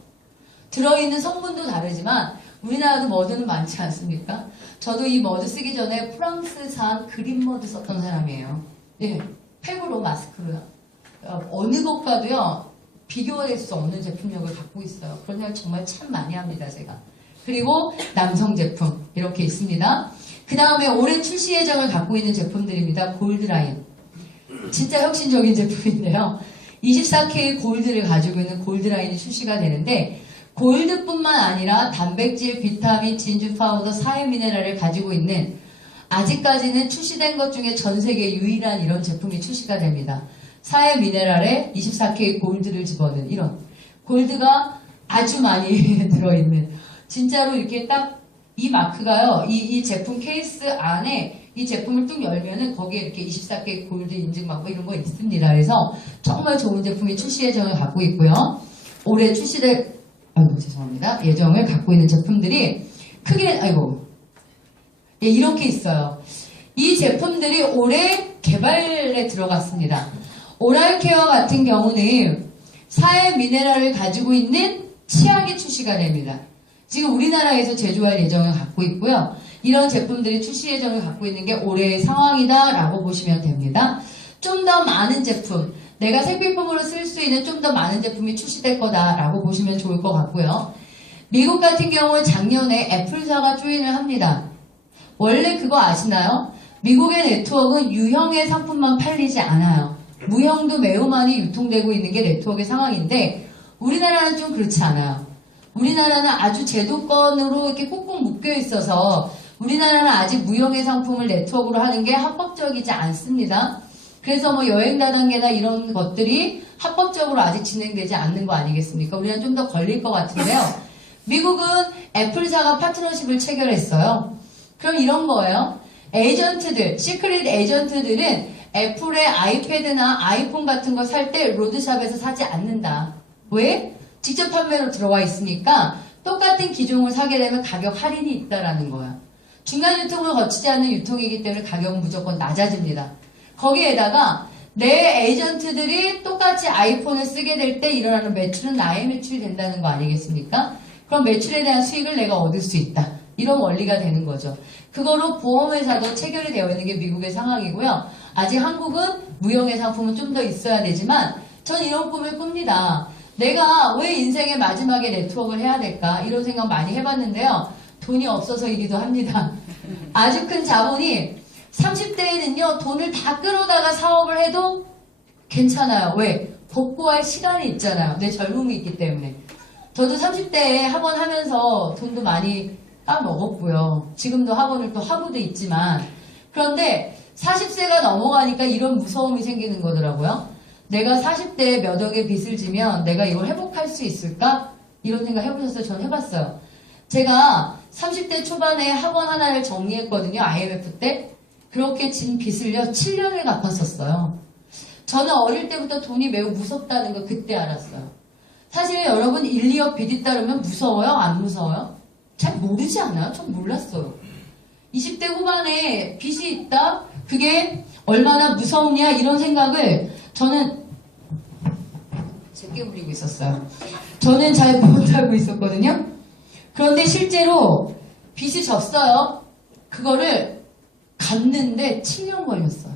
들어있는 성분도 다르지만 우리나라도 머드는 많지 않습니까? 저도 이 머드 쓰기 전에 프랑스산 그린 머드 썼던 사람이에요. 예, 팩으로 마스크로요. 어느 것과도요 비교할 수 없는 제품력을 갖고 있어요. 그런 걸 정말 참 많이 합니다, 제가. 그리고 남성 제품 이렇게 있습니다. 그 다음에 올해 출시 예정을 갖고 있는 제품들입니다. 골드라인. 진짜 혁신적인 제품인데요. 24K 골드를 가지고 있는 골드라인이 출시가 되는데 골드뿐만 아니라 단백질, 비타민, 진주 파우더, 사회 미네랄을 가지고 있는 아직까지는 출시된 것 중에 전 세계 유일한 이런 제품이 출시가 됩니다. 사회 미네랄에 24K 골드를 집어넣은 이런 골드가 아주 많이 들어있는 진짜로 이렇게 딱 이 마크가요. 이 제품 케이스 안에 이 제품을 뚝 열면은 거기에 이렇게 24K 골드 인증 막 이런 거 있습니다. 그래서 정말 좋은 제품이 출시 예정을 갖고 있고요. 올해 출시될 죄송합니다. 예정을 갖고 있는 제품들이 크게 예, 이렇게 있어요. 이 제품들이 올해 개발에 들어갔습니다. 오랄케어 같은 경우는 사회 미네랄을 가지고 있는 치약이 출시가 됩니다. 지금 우리나라에서 제조할 예정을 갖고 있고요. 이런 제품들이 출시 예정을 갖고 있는 게 올해의 상황이다라고 보시면 됩니다. 좀 더 많은 제품, 내가 생필품으로 쓸 수 있는 좀 더 많은 제품이 출시될 거다라고 보시면 좋을 것 같고요. 미국 같은 경우는 작년에 애플사가 조인을 합니다. 원래 그거 아시나요? 미국의 네트워크는 유형의 상품만 팔리지 않아요. 무형도 매우 많이 유통되고 있는 게 네트워크의 상황인데 우리나라는 좀 그렇지 않아요. 우리나라는 아주 제도권으로 이렇게 꽁꽁 묶여 있어서 우리나라는 아직 무형의 상품을 네트워크로 하는 게 합법적이지 않습니다. 그래서 뭐 여행 다단계나 이런 것들이 합법적으로 아직 진행되지 않는 거 아니겠습니까? 우리는 좀 더 걸릴 것 같은데요. 미국은 애플사가 파트너십을 체결했어요. 그럼 이런 거예요. 에이전트들, 시크릿 에이전트들은 애플의 아이패드나 아이폰 같은 거 살 때 로드샵에서 사지 않는다. 왜? 직접 판매로 들어와 있으니까 똑같은 기종을 사게 되면 가격 할인이 있다라는 거야. 중간 유통을 거치지 않는 유통이기 때문에 가격은 무조건 낮아집니다. 거기에다가 내 에이전트들이 똑같이 아이폰을 쓰게 될 때 일어나는 매출은 나의 매출이 된다는 거 아니겠습니까? 그럼 매출에 대한 수익을 내가 얻을 수 있다. 이런 원리가 되는 거죠. 그거로 보험회사도 체결이 되어 있는 게 미국의 상황이고요. 아직 한국은 무형의 상품은 좀 더 있어야 되지만 전 이런 꿈을 꿉니다. 내가 왜 인생의 마지막에 네트워크를 해야 될까? 이런 생각 많이 해봤는데요. 돈이 없어서이기도 합니다. 아주 큰 자본이 30대에는요. 돈을 다 끌어다가 사업을 해도 괜찮아요. 왜? 복구할 시간이 있잖아요. 내 젊음이 있기 때문에. 저도 30대에 학원 하면서 돈도 많이 따먹었고요. 지금도 학원을 또 하고도 있지만 그런데 40세가 넘어가니까 이런 무서움이 생기는 거더라고요. 내가 40대에 몇 억의 빚을 지면 내가 이걸 회복할 수 있을까? 이런 생각 해보셨어요? 전 해봤어요. 제가 30대 초반에 학원 하나를 정리했거든요. IMF 때. 그렇게 진 빚을요. 7년을 갚았었어요. 저는 어릴 때부터 돈이 매우 무섭다는 걸 그때 알았어요. 사실 여러분 1, 2억 빚이 따르면 무서워요? 안 무서워요? 잘 모르지 않아요? 전 몰랐어요. 20대 후반에 빚이 있다? 그게 얼마나 무섭냐? 이런 생각을 저는 제게 부리고 있었어요. 저는 잘 못하고 있었거든요. 그런데 실제로 빚이 졌어요. 그거를 갚는데 7년 걸렸어요.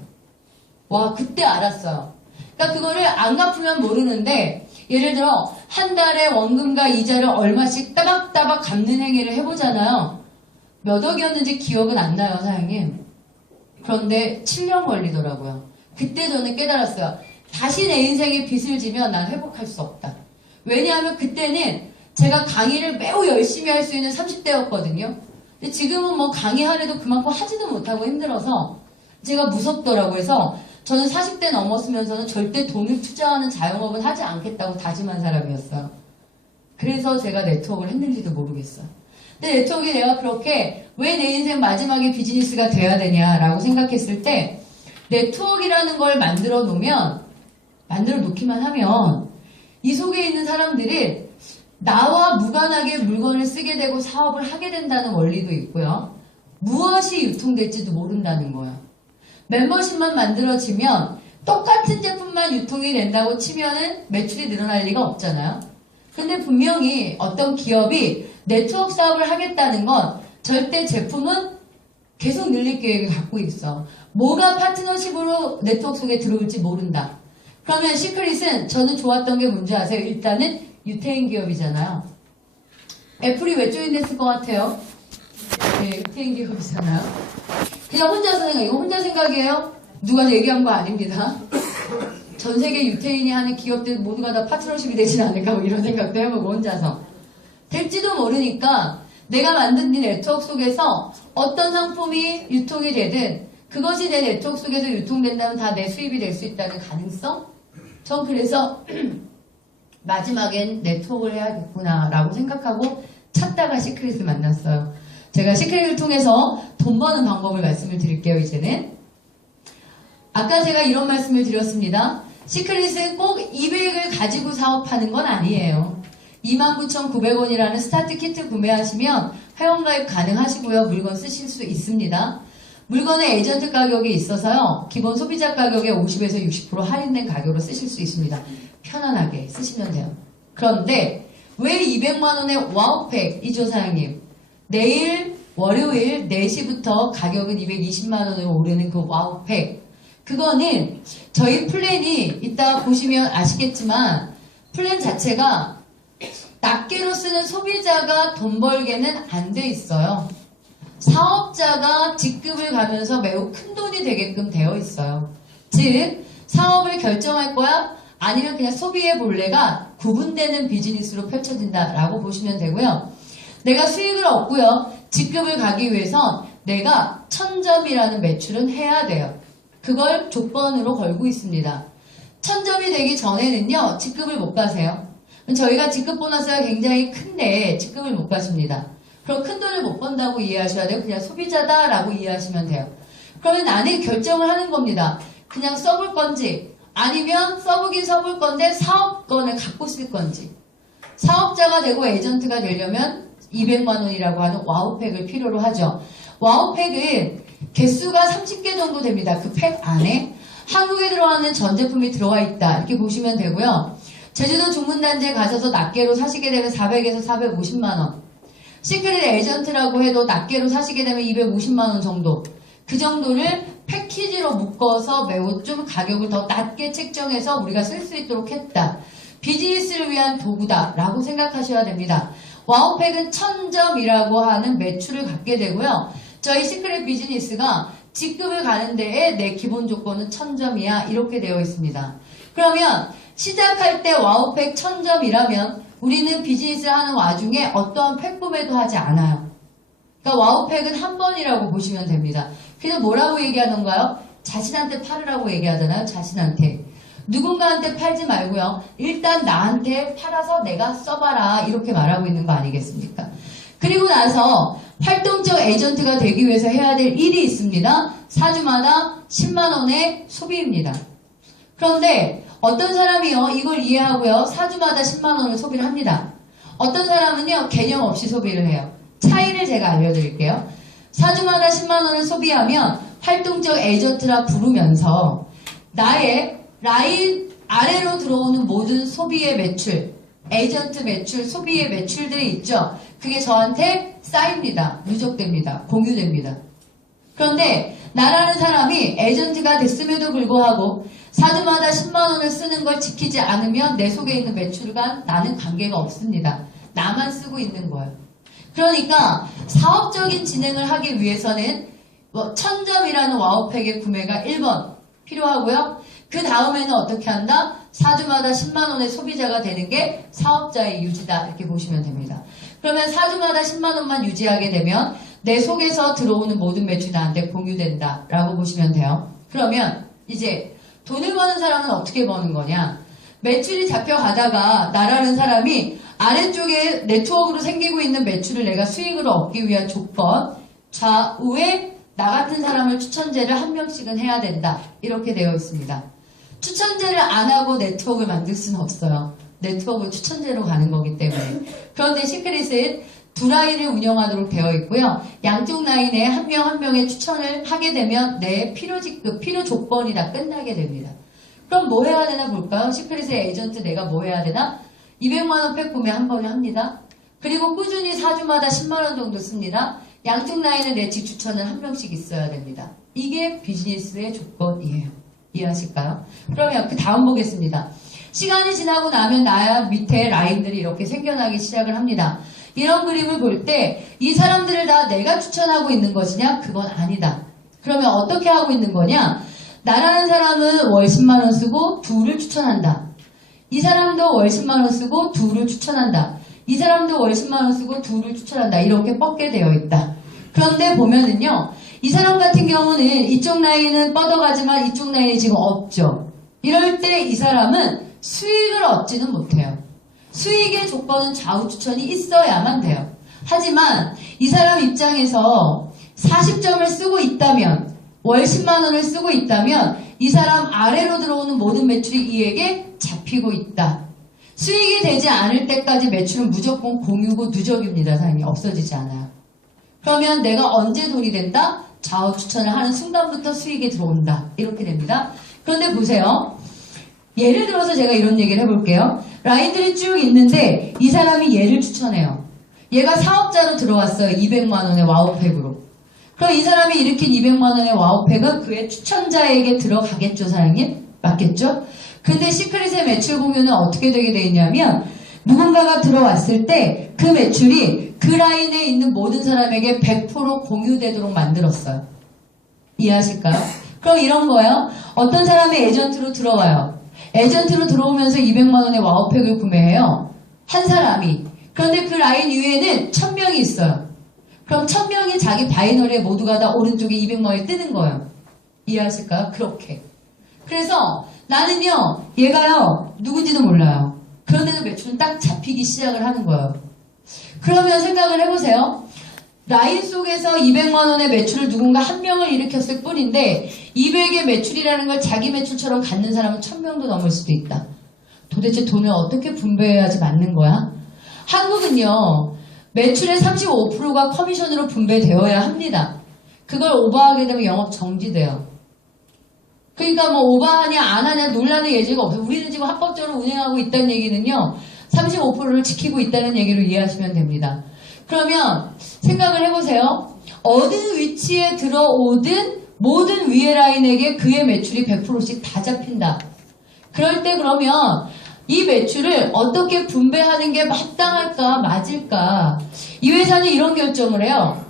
와, 그때 알았어요. 그러니까 그거를 안 갚으면 모르는데 예를 들어 한 달에 원금과 이자를 얼마씩 따박따박 갚는 행위를 해보잖아요. 몇 억이었는지 기억은 안 나요, 사장님. 그런데 7년 걸리더라고요. 그때 저는 깨달았어요. 다시 내 인생에 빚을 지면 난 회복할 수 없다. 왜냐하면 그때는 제가 강의를 매우 열심히 할 수 있는 30대였거든요. 근데 지금은 뭐 강의하려도 그만큼 하지도 못하고 힘들어서 제가 무섭더라고요. 그래서 저는 40대 넘었으면서는 절대 돈을 투자하는 자영업은 하지 않겠다고 다짐한 사람이었어요. 그래서 제가 네트워크를 했는지도 모르겠어요. 근데 네트워크에 내가 그렇게 왜 내 인생 마지막에 비즈니스가 돼야 되냐라고 생각했을 때 네트워크라는 걸 만들어 놓기만 하면 이 속에 있는 사람들이 나와 무관하게 물건을 쓰게 되고 사업을 하게 된다는 원리도 있고요. 무엇이 유통될지도 모른다는 거예요. 멤버십만 만들어지면 똑같은 제품만 유통이 된다고 치면은 매출이 늘어날 리가 없잖아요. 근데 분명히 어떤 기업이 네트워크 사업을 하겠다는 건 절대 제품은 계속 늘릴 계획을 갖고 있어. 뭐가 파트너십으로 네트워크 속에 들어올지 모른다. 그러면 시크릿은 저는 좋았던 게 뭔지 아세요? 일단은 유태인 기업이잖아요. 애플이 왜 조인됐을 것 같아요? 네, 유태인 기업이잖아요. 그냥 혼자서 생각, 이거 혼자 생각이에요? 누가 얘기한 거 아닙니다. 전 세계 유태인이 하는 기업들 모두가 다 파트너십이 되진 않을까 뭐 이런 생각도 해보고 혼자서. 될지도 모르니까 내가 만든 이 네트워크 속에서 어떤 상품이 유통이 되든 그것이 내 네트워크 속에서 유통된다면 다 내 수입이 될 수 있다는 가능성? 전 그래서 마지막엔 네트워크를 해야겠구나 라고 생각하고 찾다가 시크릿을 만났어요. 제가 시크릿을 통해서 돈 버는 방법을 말씀을 드릴게요. 이제는 아까 제가 이런 말씀을 드렸습니다. 시크릿은 꼭 200을 가지고 사업하는 건 아니에요. 29,900원이라는 스타트 키트 구매하시면 회원가입 가능하시고요. 물건 쓰실 수 있습니다. 물건의 에이전트 가격이 있어서요. 기본 소비자 가격의 50에서 60% 할인된 가격으로 쓰실 수 있습니다. 편안하게 쓰시면 돼요. 그런데 왜 200만원의 와우팩이죠, 사장님? 내일 월요일 4시부터 가격은 220만원으로 오르는 그 와우팩. 그거는 저희 플랜이 이따 보시면 아시겠지만 플랜 자체가 낱개로 쓰는 소비자가 돈 벌게는 안 돼 있어요. 사업자가 직급을 가면서 매우 큰 돈이 되게끔 되어 있어요. 즉, 사업을 결정할 거야? 아니면 그냥 소비의 본래가 구분되는 비즈니스로 펼쳐진다라고 보시면 되고요. 내가 수익을 얻고요. 직급을 가기 위해선 내가 1000점이라는 매출은 해야 돼요. 그걸 조건으로 걸고 있습니다. 1000점이 되기 전에는요. 직급을 못 가세요. 저희가 직급 보너스가 굉장히 큰데 직급을 못 가십니다. 그럼 큰 돈을 못 번다고 이해하셔야 돼요. 그냥 소비자다라고 이해하시면 돼요. 그러면 나는 결정을 하는 겁니다. 그냥 써볼 건지 아니면 써보긴 써볼 건데 사업권을 갖고 쓸 건지. 사업자가 되고 에이전트가 되려면 200만 원이라고 하는 와우팩을 필요로 하죠. 와우팩은 개수가 30개 정도 됩니다. 그 팩 안에 한국에 들어가는 전 제품이 들어가 있다. 이렇게 보시면 되고요. 제주도 중문단지에 가셔서 낱개로 사시게 되면 400에서 450만 원. 시크릿 에이전트라고 해도 낱개로 사시게 되면 250만 원 정도. 그 정도를 패키지로 묶어서 매우 좀 가격을 더 낮게 책정해서 우리가 쓸 수 있도록 했다. 비즈니스를 위한 도구다 라고 생각하셔야 됩니다. 와우팩은 1000점이라고 하는 매출을 갖게 되고요. 저희 시크릿 비즈니스가 직급을 가는 데에 내 기본 조건은 1000점이야 이렇게 되어 있습니다. 그러면 시작할 때 와우팩 1000점이라면 우리는 비즈니스를 하는 와중에 어떠한 팩 구매도 하지 않아요. 그러니까 와우팩은 한 번이라고 보시면 됩니다. 그래서 뭐라고 얘기하던가요? 자신한테 팔으라고 얘기하잖아요. 자신한테. 누군가한테 팔지 말고요. 일단 나한테 팔아서 내가 써봐라 이렇게 말하고 있는 거 아니겠습니까? 그리고 나서 활동적 에이전트가 되기 위해서 해야 될 일이 있습니다. 4주마다 10만 원의 소비입니다. 그런데 어떤 사람이요 이걸 이해하고요 4주마다 10만 원을 소비를 합니다. 어떤 사람은요 개념 없이 소비를 해요. 차이를 제가 알려드릴게요. 4주마다 10만 원을 소비하면 활동적 에이전트라 부르면서 나의 라인 아래로 들어오는 모든 소비의 매출, 에이전트 매출, 소비의 매출들이 있죠. 그게 저한테 쌓입니다. 누적됩니다. 공유됩니다. 그런데 나라는 사람이 에이전트가 됐음에도 불구하고 4주마다 10만 원을 쓰는 걸 지키지 않으면 내 속에 있는 매출과 나는 관계가 없습니다. 나만 쓰고 있는 거예요. 그러니까 사업적인 진행을 하기 위해서는 1000점이라는 와우팩의 구매가 1번 필요하고요. 그 다음에는 어떻게 한다? 4주마다 10만 원의 소비자가 되는 게 사업자의 유지다 이렇게 보시면 됩니다. 그러면 4주마다 10만 원만 유지하게 되면 내 속에서 들어오는 모든 매출이 나한테 공유된다 라고 보시면 돼요. 그러면 이제 돈을 버는 사람은 어떻게 버는 거냐? 매출이 잡혀가다가 나라는 사람이 아래쪽에 네트워크로 생기고 있는 매출을 내가 수익으로 얻기 위한 조건 좌우에 나 같은 사람을 추천제를 한 명씩은 해야 된다 이렇게 되어 있습니다. 추천제를 안 하고 네트워크를 만들 수는 없어요. 네트워크 추천제로 가는 거기 때문에. 그런데 시크릿은 두 라인을 운영하도록 되어 있고요. 양쪽 라인에 한 명 한 명의 추천을 하게 되면 내 필요 직급, 필요 조건이 다 끝나게 됩니다. 그럼 뭐 해야 되나 볼까요? 시크릿의 에이전트 내가 뭐 해야 되나? 200만 원 팩 구매 한 번에 합니다. 그리고 꾸준히 4주마다 10만 원 정도 씁니다. 양쪽 라인에 내직 추천은 한 명씩 있어야 됩니다. 이게 비즈니스의 조건이에요. 이해하실까요? 그러면 그 다음 보겠습니다. 시간이 지나고 나면 나 밑에 라인들이 이렇게 생겨나기 시작을 합니다. 이런 그림을 볼 때 이 사람들을 다 내가 추천하고 있는 것이냐? 그건 아니다. 그러면 어떻게 하고 있는 거냐? 나라는 사람은 월 10만 원 쓰고 둘을 추천한다. 이 사람도 월 10만 원 쓰고 둘을 추천한다. 이 사람도 월 10만 원 쓰고 둘을 추천한다. 이렇게 뻗게 되어 있다. 그런데 보면은요. 이 사람 같은 경우는 이쪽 라인은 뻗어가지만 이쪽 라인이 지금 없죠. 이럴 때 이 사람은 수익을 얻지는 못해요. 수익의 조건은 좌우 추천이 있어야만 돼요. 하지만 이 사람 입장에서 40점을 쓰고 있다면 월 10만 원을 쓰고 있다면 이 사람 아래로 들어오는 모든 매출이 이에게 잡히고 있다. 수익이 되지 않을 때까지 매출은 무조건 공유고 누적입니다. 사장님 없어지지 않아요. 그러면 내가 언제 돈이 된다? 좌우 추천을 하는 순간부터 수익이 들어온다. 이렇게 됩니다. 그런데 보세요. 예를 들어서 제가 이런 얘기를 해볼게요. 라인들이 쭉 있는데 이 사람이 얘를 추천해요. 얘가 사업자로 들어왔어요. 200만 원의 와우팩으로. 그럼 이 사람이 일으킨 200만 원의 와우팩은 그의 추천자에게 들어가겠죠, 사장님? 맞겠죠? 근데 시크릿의 매출 공유는 어떻게 되게 돼 있냐면 누군가가 들어왔을 때 그 매출이 그 라인에 있는 모든 사람에게 100% 공유되도록 만들었어요. 이해하실까요? 그럼 이런 거예요. 어떤 사람이 에이전트로 들어와요. 에이전트로 들어오면서 200만 원의 와우팩을 구매해요. 한 사람이. 그런데 그 라인 위에는 1000명이 있어요. 그럼 1000명이 자기 바이너리에 모두가 다 오른쪽에 200만 원이 뜨는 거예요. 이해하실까요? 그렇게. 그래서 나는요, 얘가요, 누군지도 몰라요. 그런데도 매출은 딱 잡히기 시작을 하는 거예요. 그러면 생각을 해보세요. 라인 속에서 200만 원의 매출을 누군가 한 명을 일으켰을 뿐인데 200의 매출이라는 걸 자기 매출처럼 갖는 사람은 1000명도 넘을 수도 있다. 도대체 돈을 어떻게 분배해야지 맞는 거야? 한국은요. 매출의 35%가 커미션으로 분배되어야 합니다. 그걸 오버하게 되면 영업 정지돼요. 그러니까 뭐 오버하냐 안 하냐 논란의 여지가 없어요. 우리는 지금 합법적으로 운행하고 있다는 얘기는요. 35%를 지키고 있다는 얘기로 이해하시면 됩니다. 그러면 생각을 해보세요. 어느 위치에 들어오든 모든 위에 라인에게 그의 매출이 100%씩 다 잡힌다. 그럴 때 그러면 이 매출을 어떻게 분배하는 게 마땅할까 맞을까? 이 회사는 이런 결정을 해요.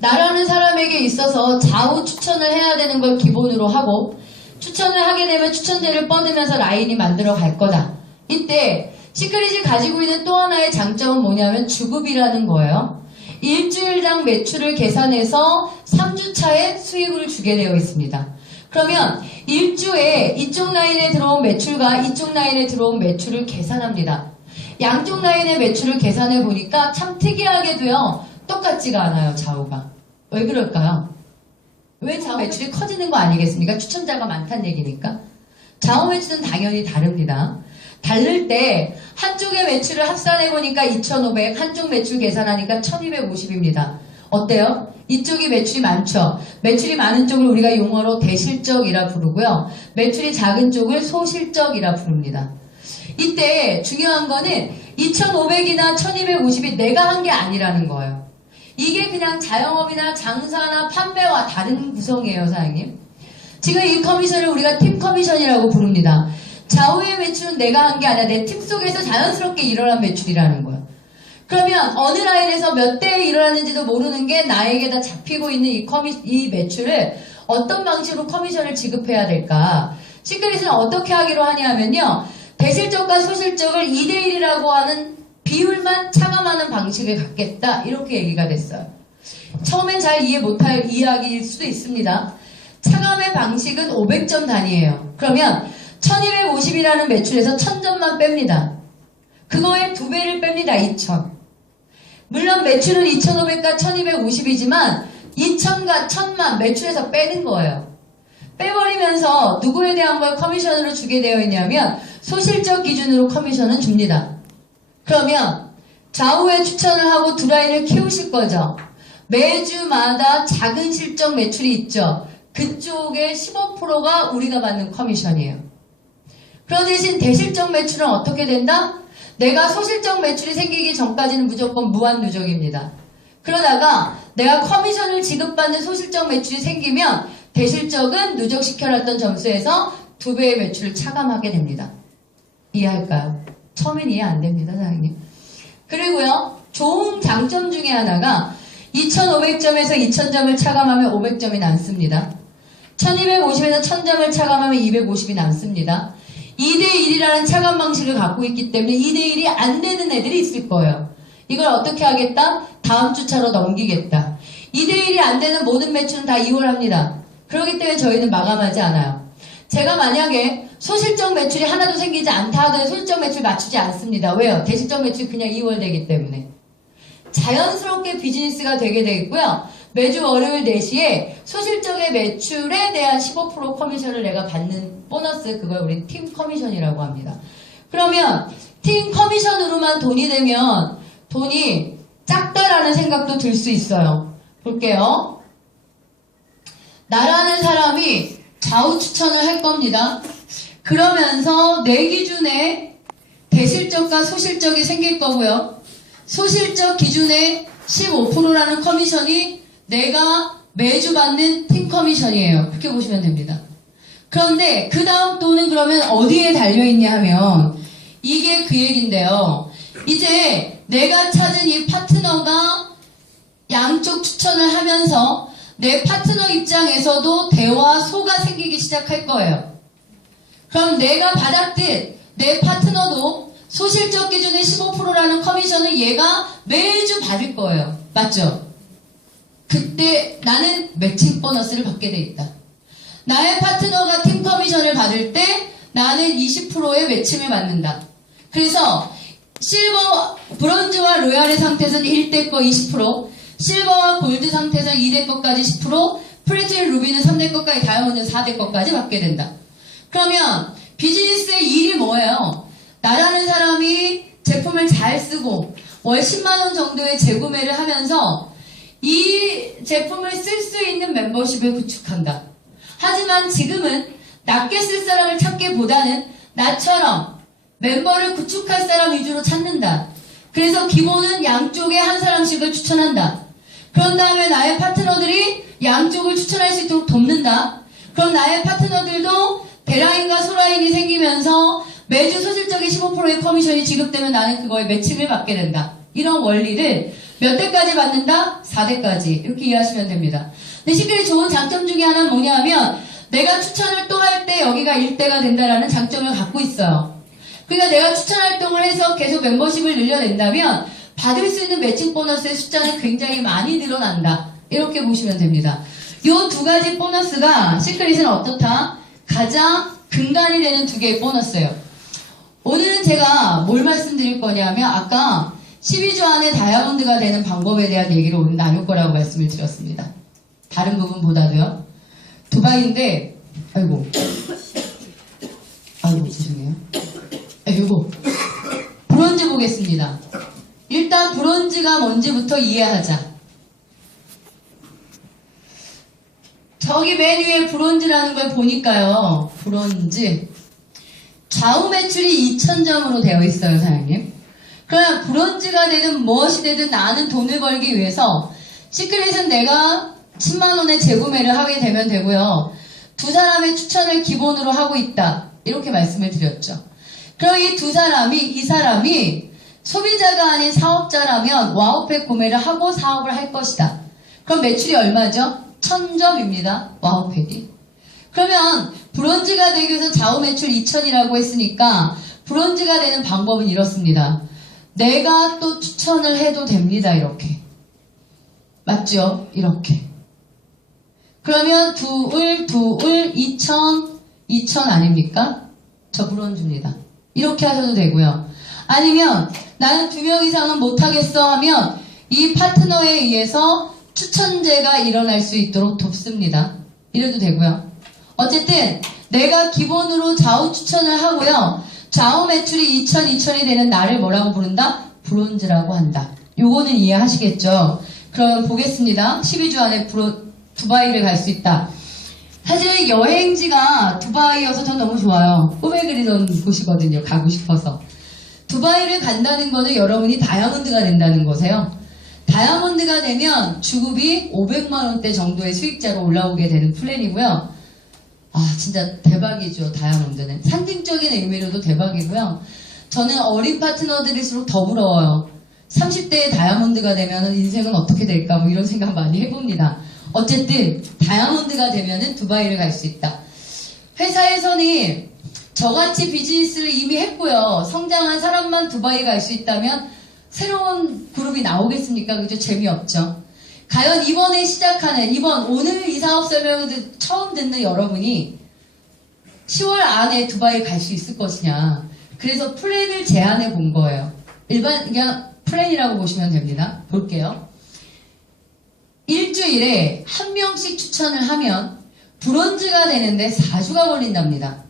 나라는 사람에게 있어서 좌우 추천을 해야 되는 걸 기본으로 하고 추천을 하게 되면 추천제를 뻗으면서 라인이 만들어 갈 거다. 이때 시크릿이 가지고 있는 또 하나의 장점은 뭐냐면 주급이라는 거예요. 일주일당 매출을 계산해서 3주차에 수익을 주게 되어 있습니다. 그러면 1주에 이쪽 라인에 들어온 매출과 이쪽 라인에 들어온 매출을 계산합니다. 양쪽 라인의 매출을 계산해 보니까 참 특이하게도요. 똑같지가 않아요. 좌우가. 왜 그럴까요? 왜 좌우 매출이 커지는 거 아니겠습니까? 추천자가 많다는 얘기니까. 좌우 매출은 당연히 다릅니다. 다를 때 한쪽의 매출을 합산해 보니까 2,500, 한쪽 매출 계산하니까 1,250입니다. 어때요? 이쪽이 매출이 많죠. 매출이 많은 쪽을 우리가 용어로 대실적이라 부르고요. 매출이 작은 쪽을 소실적이라 부릅니다. 이때 중요한 거는 2,500이나 1,250이 내가 한 게 아니라는 거예요. 이게 그냥 자영업이나 장사나 판매와 다른 구성이에요, 사장님. 지금 이 커미션을 우리가 팀 커미션이라고 부릅니다. 좌우의 매출은 내가 한 게 아니라 내 팀 속에서 자연스럽게 일어난 매출이라는 거예요. 그러면 어느 라인에서 몇 대에 일어났는지도 모르는 게 나에게 다 잡히고 있는 이 매출을 어떤 방식으로 커미션을 지급해야 될까? 시크릿은 어떻게 하기로 하냐면요. 대실적과 소실적을 2대1이라고 하는 비율만 차감하는 방식을 갖겠다. 이렇게 얘기가 됐어요. 처음엔 잘 이해 못할 이야기일 수도 있습니다. 차감의 방식은 500점 단위예요. 그러면 1250이라는 매출에서 1000점만 뺍니다. 그거의 2배를 뺍니다. 2000. 물론 매출은 2500과 1250이지만 2000과 1000만 매출에서 빼는 거예요. 빼버리면서 누구에 대한 걸 커미션으로 주게 되어 있냐면 소실적 기준으로 커미션은 줍니다. 그러면 좌우에 추천을 하고 두 라인을 키우실 거죠. 매주마다 작은 실적 매출이 있죠. 그쪽의 15%가 우리가 받는 커미션이에요. 그런 대신 대실적 매출은 어떻게 된다? 내가 소실적 매출이 생기기 전까지는 무조건 무한 누적입니다. 그러다가 내가 커미션을 지급받는 소실적 매출이 생기면 대실적은 누적시켜놨던 점수에서 2배의 매출을 차감하게 됩니다. 이해할까요? 처음엔 이해 안 됩니다, 사장님. 그리고요, 좋은 장점 중에 하나가 2500점에서 2000점을 차감하면 500점이 남습니다. 1250에서 1000점을 차감하면 250이 남습니다. 2대1이라는 차감 방식을 갖고 있기 때문에 2대1이 안 되는 애들이 있을 거예요. 이걸 어떻게 하겠다? 다음 주차로 넘기겠다. 2대1이 안 되는 모든 매출은 다 2월 합니다. 그렇기 때문에 저희는 마감하지 않아요. 제가 만약에 소실적 매출이 하나도 생기지 않다 하더라도 소실적 매출 맞추지 않습니다. 왜요? 대실적 매출이 그냥 2월 되기 때문에. 자연스럽게 비즈니스가 되게 되겠고요. 매주 월요일 4시에 소실적의 매출에 대한 15% 커미션을 내가 받는 보너스, 그걸 우리 팀 커미션이라고 합니다. 그러면 팀 커미션으로만 돈이 되면 돈이 작다라는 생각도 들 수 있어요. 볼게요. 나라는 사람이 좌우 추천을 할 겁니다. 그러면서 내 기준에 대실적과 소실적이 생길 거고요. 소실적 기준에 15%라는 커미션이 내가 매주 받는 팀 커미션이에요. 그렇게 보시면 됩니다. 그런데 그 다음 돈은 그러면 어디에 달려있냐 하면 이게 그 얘긴데요. 이제 내가 찾은 이 파트너가 양쪽 추천을 하면서 내 파트너 입장에서도 대화 소가 생기기 시작할 거예요. 그럼 내가 받았듯 내 파트너도 소실적 기준의 15%라는 커미션을 얘가 매주 받을 거예요. 맞죠? 그때 나는 매칭 보너스를 받게 돼 있다. 나의 파트너가 팀 커미션을 받을 때 나는 20%의 매칭을 받는다. 그래서 실버, 브론즈와 로얄의 상태에서는 1대 거 20%, 실버와 골드 상태에서는 2대 거까지 10%, 플래티넘 루비는 3대 거까지, 다이아몬드는 4대 거까지 받게 된다. 그러면 비즈니스의 일이 뭐예요? 나라는 사람이 제품을 잘 쓰고 월 10만원 정도의 재구매를 하면서 이 제품을 쓸 수 있는 멤버십을 구축한다. 하지만 지금은 낮게 쓸 사람을 찾기보다는 나처럼 멤버를 구축할 사람 위주로 찾는다. 그래서 기본은 양쪽에 한 사람씩을 추천한다. 그런 다음에 나의 파트너들이 양쪽을 추천할 수 있도록 돕는다. 그럼 나의 파트너들도 대라인과 소라인이 생기면서 매주 소실적인 15%의 커미션이 지급되면 나는 그거에 매칭을 받게 된다. 이런 원리를 몇 대까지 받는다? 4대까지. 이렇게 이해하시면 됩니다. 근데 시크릿 좋은 장점 중에 하나는 뭐냐 하면 내가 추천을 또 할 때 여기가 1대가 된다라는 장점을 갖고 있어요. 그러니까 내가 추천 활동을 해서 계속 멤버십을 늘려낸다면 받을 수 있는 매칭 보너스의 숫자는 굉장히 많이 늘어난다. 이렇게 보시면 됩니다. 이 두 가지 보너스가 시크릿은 어떻다? 가장 근간이 되는 두 개의 보너스예요. 오늘은 제가 뭘 말씀드릴 거냐면 아까 12주 안에 다이아몬드가 되는 방법에 대한 얘기를 오늘 나눌 거라고 말씀을 드렸습니다. 다른 부분보다도요. 두바이인데 아이고 죄송해요. 요거 브론즈 보겠습니다. 일단 브론즈가 뭔지부터 이해하자. 저기 맨 위에 브론즈라는 걸 보니까요. 브론즈 좌우 매출이 2,000점으로 되어 있어요, 사장님. 그럼 브론즈가 되든 무엇이 되든 나는 돈을 벌기 위해서 시크릿은 내가 10만원의 재구매를 하게 되면 되고요. 두 사람의 추천을 기본으로 하고 있다. 이렇게 말씀을 드렸죠. 그럼 이 사람이 소비자가 아닌 사업자라면 와우팩 구매를 하고 사업을 할 것이다. 그럼 매출이 얼마죠? 1,000점입니다. 와우팩이. 그러면 브론즈가 되기 위해서 좌우 매출 2,000이라고 했으니까 브론즈가 되는 방법은 이렇습니다. 내가 또 추천을 해도 됩니다. 이렇게. 맞죠? 이렇게. 그러면 둘 2,000 아닙니까? 저 브론즈입니다. 이렇게 하셔도 되고요. 아니면 나는 2명 이상은 못하겠어 하면 이 파트너에 의해서 추천제가 일어날 수 있도록 돕습니다. 이래도 되고요. 어쨌든 내가 기본으로 좌우 추천을 하고요. 좌우 매출이 2,000이 되는 나를 뭐라고 부른다? 브론즈라고 한다. 요거는 이해하시겠죠? 그럼 보겠습니다. 12주 안에 두바이를 갈 수 있다. 사실 여행지가 두바이여서 전 너무 좋아요. 꿈에 그리던 곳이거든요. 가고 싶어서. 두바이를 간다는 거는 여러분이 다이아몬드가 된다는 거세요. 다이아몬드가 되면 주급이 500만원대 정도의 수익자로 올라오게 되는 플랜이고요. 아 진짜 대박이죠. 다이아몬드는. 상징적인 의미로도 대박이고요. 저는 어린 파트너들일수록 더 부러워요. 30대에 다이아몬드가 되면 인생은 어떻게 될까 뭐 이런 생각 많이 해봅니다. 어쨌든 다이아몬드가 되면은 두바이를 갈 수 있다. 회사에서는 저같이 비즈니스를 이미 했고요. 성장한 사람만 두바이 갈 수 있다면 새로운 그룹이 나오겠습니까? 그죠? 재미없죠. 과연 이번에 시작하는 오늘 이 사업 설명을 처음 듣는 여러분이 10월 안에 두바이 갈 수 있을 것이냐. 그래서 플랜을 제안해 본 거예요. 그냥 플랜이라고 보시면 됩니다. 볼게요. 일주일에 한 명씩 추천을 하면 브론즈가 되는데 4주가 걸린답니다.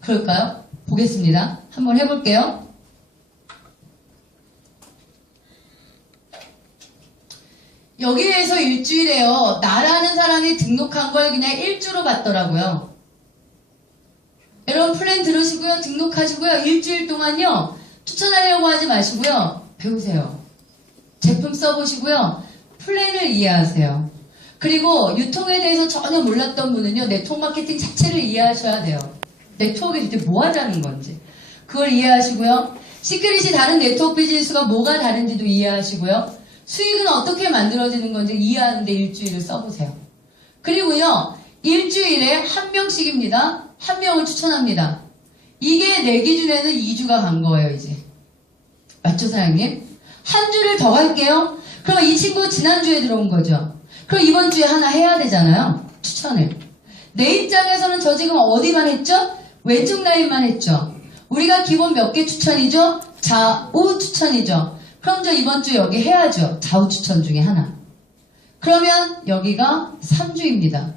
그럴까요? 보겠습니다. 한번 해볼게요. 여기에서 일주일에요. 나라는 사람이 등록한 걸 그냥 일주로 받더라고요. 여러분 플랜 들으시고요. 등록하시고요. 일주일 동안요. 추천하려고 하지 마시고요. 배우세요. 제품 써보시고요. 플랜을 이해하세요. 그리고 유통에 대해서 전혀 몰랐던 분은요. 네트워크 마케팅 자체를 이해하셔야 돼요. 네트워크에 도대체 뭐 하자는 건지. 그걸 이해하시고요. 시크릿이 다른 네트워크 비즈니스가 뭐가 다른지도 이해하시고요. 수익은 어떻게 만들어지는 건지 이해하는데 일주일을 써보세요. 그리고요. 일주일에 한 명씩입니다. 한 명을 추천합니다. 이게 내 기준에는 2주가 간 거예요, 이제. 맞죠, 사장님? 한 주를 더 갈게요. 그럼 이 친구 지난주에 들어온 거죠. 그럼 이번 주에 하나 해야 되잖아요. 추천을. 내 입장에서는 저 지금 어디만 했죠? 왼쪽 라인만 했죠. 우리가 기본 몇 개 추천이죠? 좌우 추천이죠. 그럼 저 이번 주에 여기 해야죠. 좌우 추천 중에 하나. 그러면 여기가 3주입니다.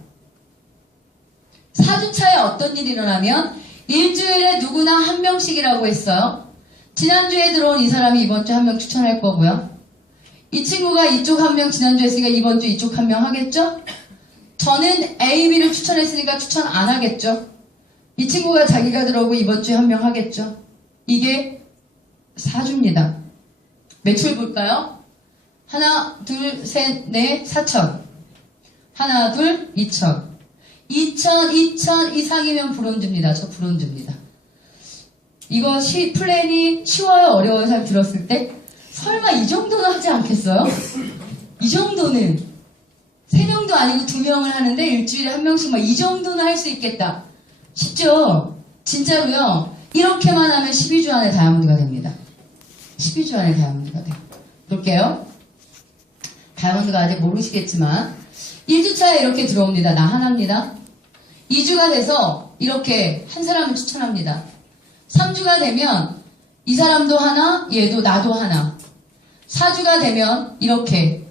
4주차에 어떤 일이 일어나면 일주일에 누구나 한 명씩이라고 했어요. 지난주에 들어온 이 사람이 이번 주 한 명 추천할 거고요. 이 친구가 이쪽 한 명 지난주에 했으니까 이번 주 이쪽 한 명 하겠죠? 저는 A, B를 추천했으니까 추천 안 하겠죠? 이 친구가 자기가 들어오고 이번 주에 한 명 하겠죠? 이게 4주입니다. 매출 볼까요? 하나, 둘, 셋, 넷, 4천. 하나, 둘, 2천. 2천 이상이면 브론즈입니다. 저 브론즈입니다. 이거 플랜이 쉬워요? 어려워요? 잘 들었을 때? 설마 이 정도는 하지 않겠어요? 이 정도는 3명도 아니고 2명을 하는데 일주일에 한 명씩 막 이 정도는 할 수 있겠다. 쉽죠? 진짜로요. 이렇게만 하면 12주 안에 다이아몬드가 됩니다. 12주 안에 다이아몬드가 돼요. 볼게요. 다이아몬드가 아직 모르시겠지만 1주차에 이렇게 들어옵니다. 나 하나입니다. 2주가 돼서 이렇게 한 사람을 추천합니다. 3주가 되면 이 사람도 하나, 얘도 나도 하나. 4주가 되면 이렇게.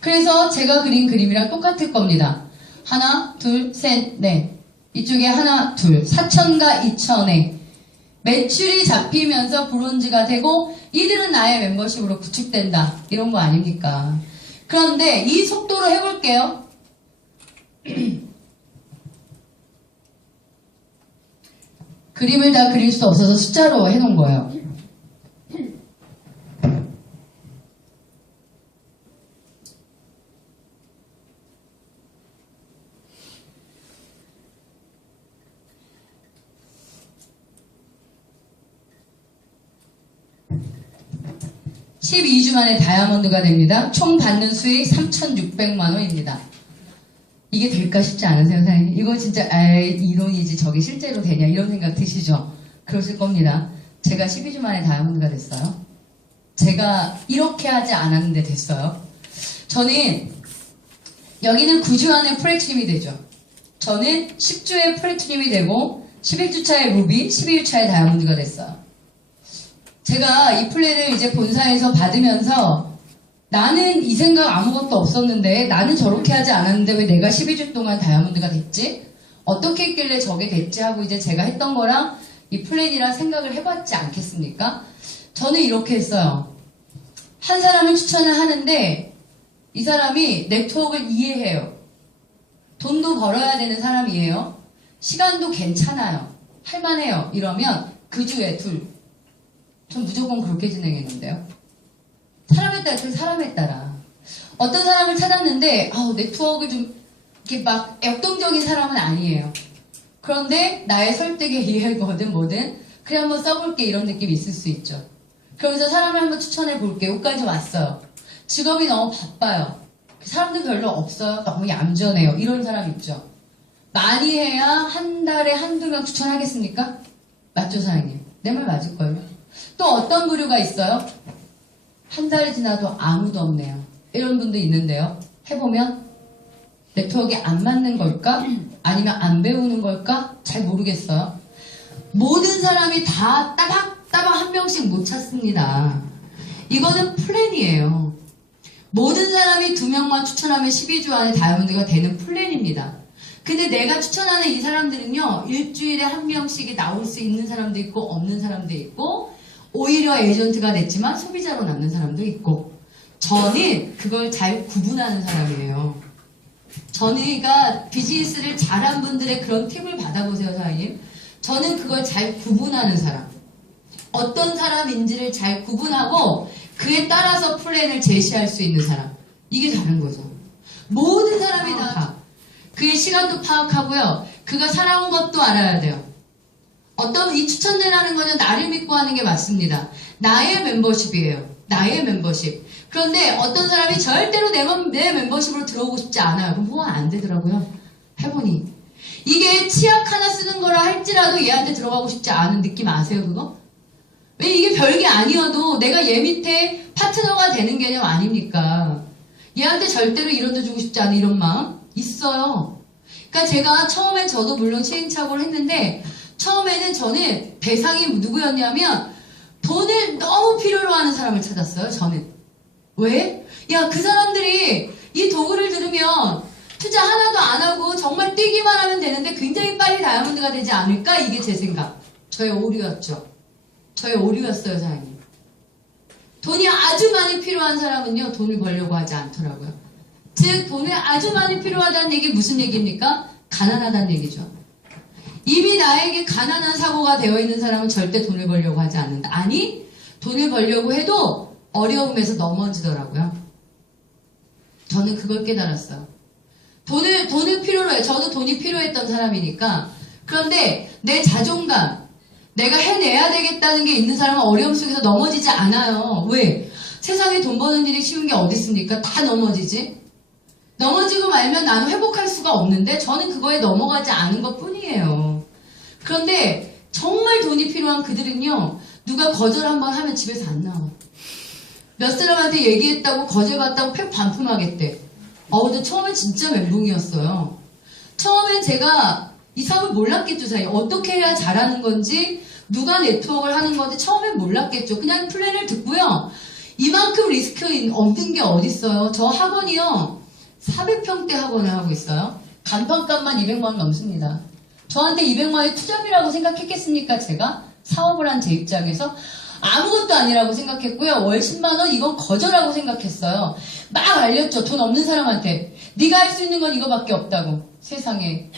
그래서 제가 그린 그림이랑 똑같을 겁니다. 하나, 둘, 셋, 넷. 이쪽에 하나, 둘. 4천과 2천에 매출이 잡히면서 브론즈가 되고 이들은 나의 멤버십으로 구축된다. 이런 거 아닙니까? 그런데 이 속도로 해볼게요. 그림을 다 그릴 수 없어서 숫자로 해놓은 거예요. (12주) 만에 다이아몬드가 됩니다. 총 받는 수익 3,600만 원입니다. 이게 될까 싶지 않으세요, 사장님? 이거 진짜 이론이지 저게 실제로 되냐 이런 생각 드시죠? 그러실 겁니다. 제가 12주 만에 다이아몬드가 됐어요. 제가 이렇게 하지 않았는데 됐어요. 저는 여기는 9주 안에 플래티늄이 되죠. 저는 10주에 플래티늄이 되고 11주차에 루비, 12주차에 다이아몬드가 됐어요. 제가 이 플랜을 이제 본사에서 받으면서 나는 이 생각 아무것도 없었는데 나는 저렇게 하지 않았는데 왜 내가 12주 동안 다이아몬드가 됐지? 어떻게 했길래 저게 됐지? 하고 이제 제가 했던 거랑 이 플랜이랑 생각을 해봤지 않겠습니까? 저는 이렇게 했어요. 한 사람을 추천을 하는데 이 사람이 네트워크를 이해해요. 돈도 벌어야 되는 사람이에요. 시간도 괜찮아요. 할만해요. 이러면 그 주에 둘. 전 무조건 그렇게 진행했는데요. 사람에 따라, 그 사람에 따라. 어떤 사람을 찾았는데, 네트워크를 좀, 이렇게 막 역동적인 사람은 아니에요. 그런데 나의 설득에 의해거든, 뭐든, 그래 한번 써볼게, 이런 느낌이 있을 수 있죠. 그러면서 사람을 한번 추천해볼게. 여기까지 왔어요. 직업이 너무 바빠요. 사람들 별로 없어요. 너무 얌전해요. 이런 사람 있죠. 많이 해야 한 달에 한두 명 추천하겠습니까? 맞죠, 사장님? 내 말 맞을걸요? 또 어떤 부류가 있어요? 한 달이 지나도 아무도 없네요. 이런 분도 있는데요. 해보면 네트워크에 안 맞는 걸까? 아니면 안 배우는 걸까? 잘 모르겠어요. 모든 사람이 다 따박따박 한 명씩 못 찾습니다. 이거는 플랜이에요. 모든 사람이 2명만 추천하면 12주 안에 다이아몬드가 되는 플랜입니다. 근데 내가 추천하는 이 사람들은요, 일주일에 한 명씩이 나올 수 있는 사람도 있고 없는 사람도 있고 오히려 에이전트가 됐지만 소비자로 남는 사람도 있고 저는 그걸 잘 구분하는 사람이에요. 저는 그러니까 비즈니스를 잘한 분들의 그런 팁을 받아보세요, 사장님. 저는 그걸 잘 구분하는 사람. 어떤 사람인지를 잘 구분하고 그에 따라서 플랜을 제시할 수 있는 사람. 이게 다른 거죠. 모든 사람이 다 그의 시간도 파악하고요. 그가 살아온 것도 알아야 돼요. 어떤 이 추천제라는 거는 나를 믿고 하는 게 맞습니다. 나의 멤버십이에요. 나의 멤버십. 그런데 어떤 사람이 절대로 내 멤버십으로 들어오고 싶지 않아요. 그럼 뭐 안 되더라고요. 해보니. 이게 치약 하나 쓰는 거라 할지라도 얘한테 들어가고 싶지 않은 느낌 아세요, 그거? 왜 이게 별게 아니어도 내가 얘 밑에 파트너가 되는 개념 아닙니까? 얘한테 절대로 이런 데 주고 싶지 않은 이런 마음 있어요. 그러니까 제가 처음엔 저도 물론 시행착오를 했는데 처음에는 저는 대상이 누구였냐면 돈을 너무 필요로 하는 사람을 찾았어요, 저는. 왜? 야, 그 사람들이 이 도구를 들으면 투자 하나도 안 하고 정말 뛰기만 하면 되는데 굉장히 빨리 다이아몬드가 되지 않을까? 이게 제 생각. 저의 오류였죠. 저의 오류였어요, 사장님. 돈이 아주 많이 필요한 사람은요, 돈을 벌려고 하지 않더라고요. 즉, 돈이 아주 많이 필요하다는 얘기 무슨 얘기입니까? 가난하다는 얘기죠. 이미 나에게 가난한 사고가 되어 있는 사람은 절대 돈을 벌려고 하지 않는다. 아니, 돈을 벌려고 해도 어려움에서 넘어지더라고요. 저는 그걸 깨달았어요. 돈을 필요로 해요. 저도 돈이 필요했던 사람이니까. 그런데 내 자존감, 내가 해내야 되겠다는 게 있는 사람은 어려움 속에서 넘어지지 않아요. 왜? 세상에 돈 버는 일이 쉬운 게 어디 있습니까? 다 넘어지지. 넘어지고 말면 나는 회복할 수가 없는데 저는 그거에 넘어가지 않은 것 뿐이에요. 그런데 정말 돈이 필요한 그들은요. 누가 거절 한번 하면 집에서 안 나와. 몇 사람한테 얘기했다고 거절받다고 팩 반품하겠대. 근데 처음엔 진짜 멘붕이었어요. 처음엔 제가 이 사업을 몰랐겠죠, 사실. 어떻게 해야 잘하는 건지, 누가 네트워크를 하는 건지 처음엔 몰랐겠죠. 그냥 플랜을 듣고요. 이만큼 리스크 없는 게 어딨어요. 저 학원이요. 400평대 학원을 하고 있어요. 간판값만 200만 원 넘습니다. 저한테 200만 원이 투자비라고 생각했겠습니까, 제가? 사업을 한 제 입장에서. 아무것도 아니라고 생각했고요. 월 10만 원 이건 거저라고 생각했어요. 막 알렸죠. 돈 없는 사람한테. 네가 할 수 있는 건 이거밖에 없다고. 세상에.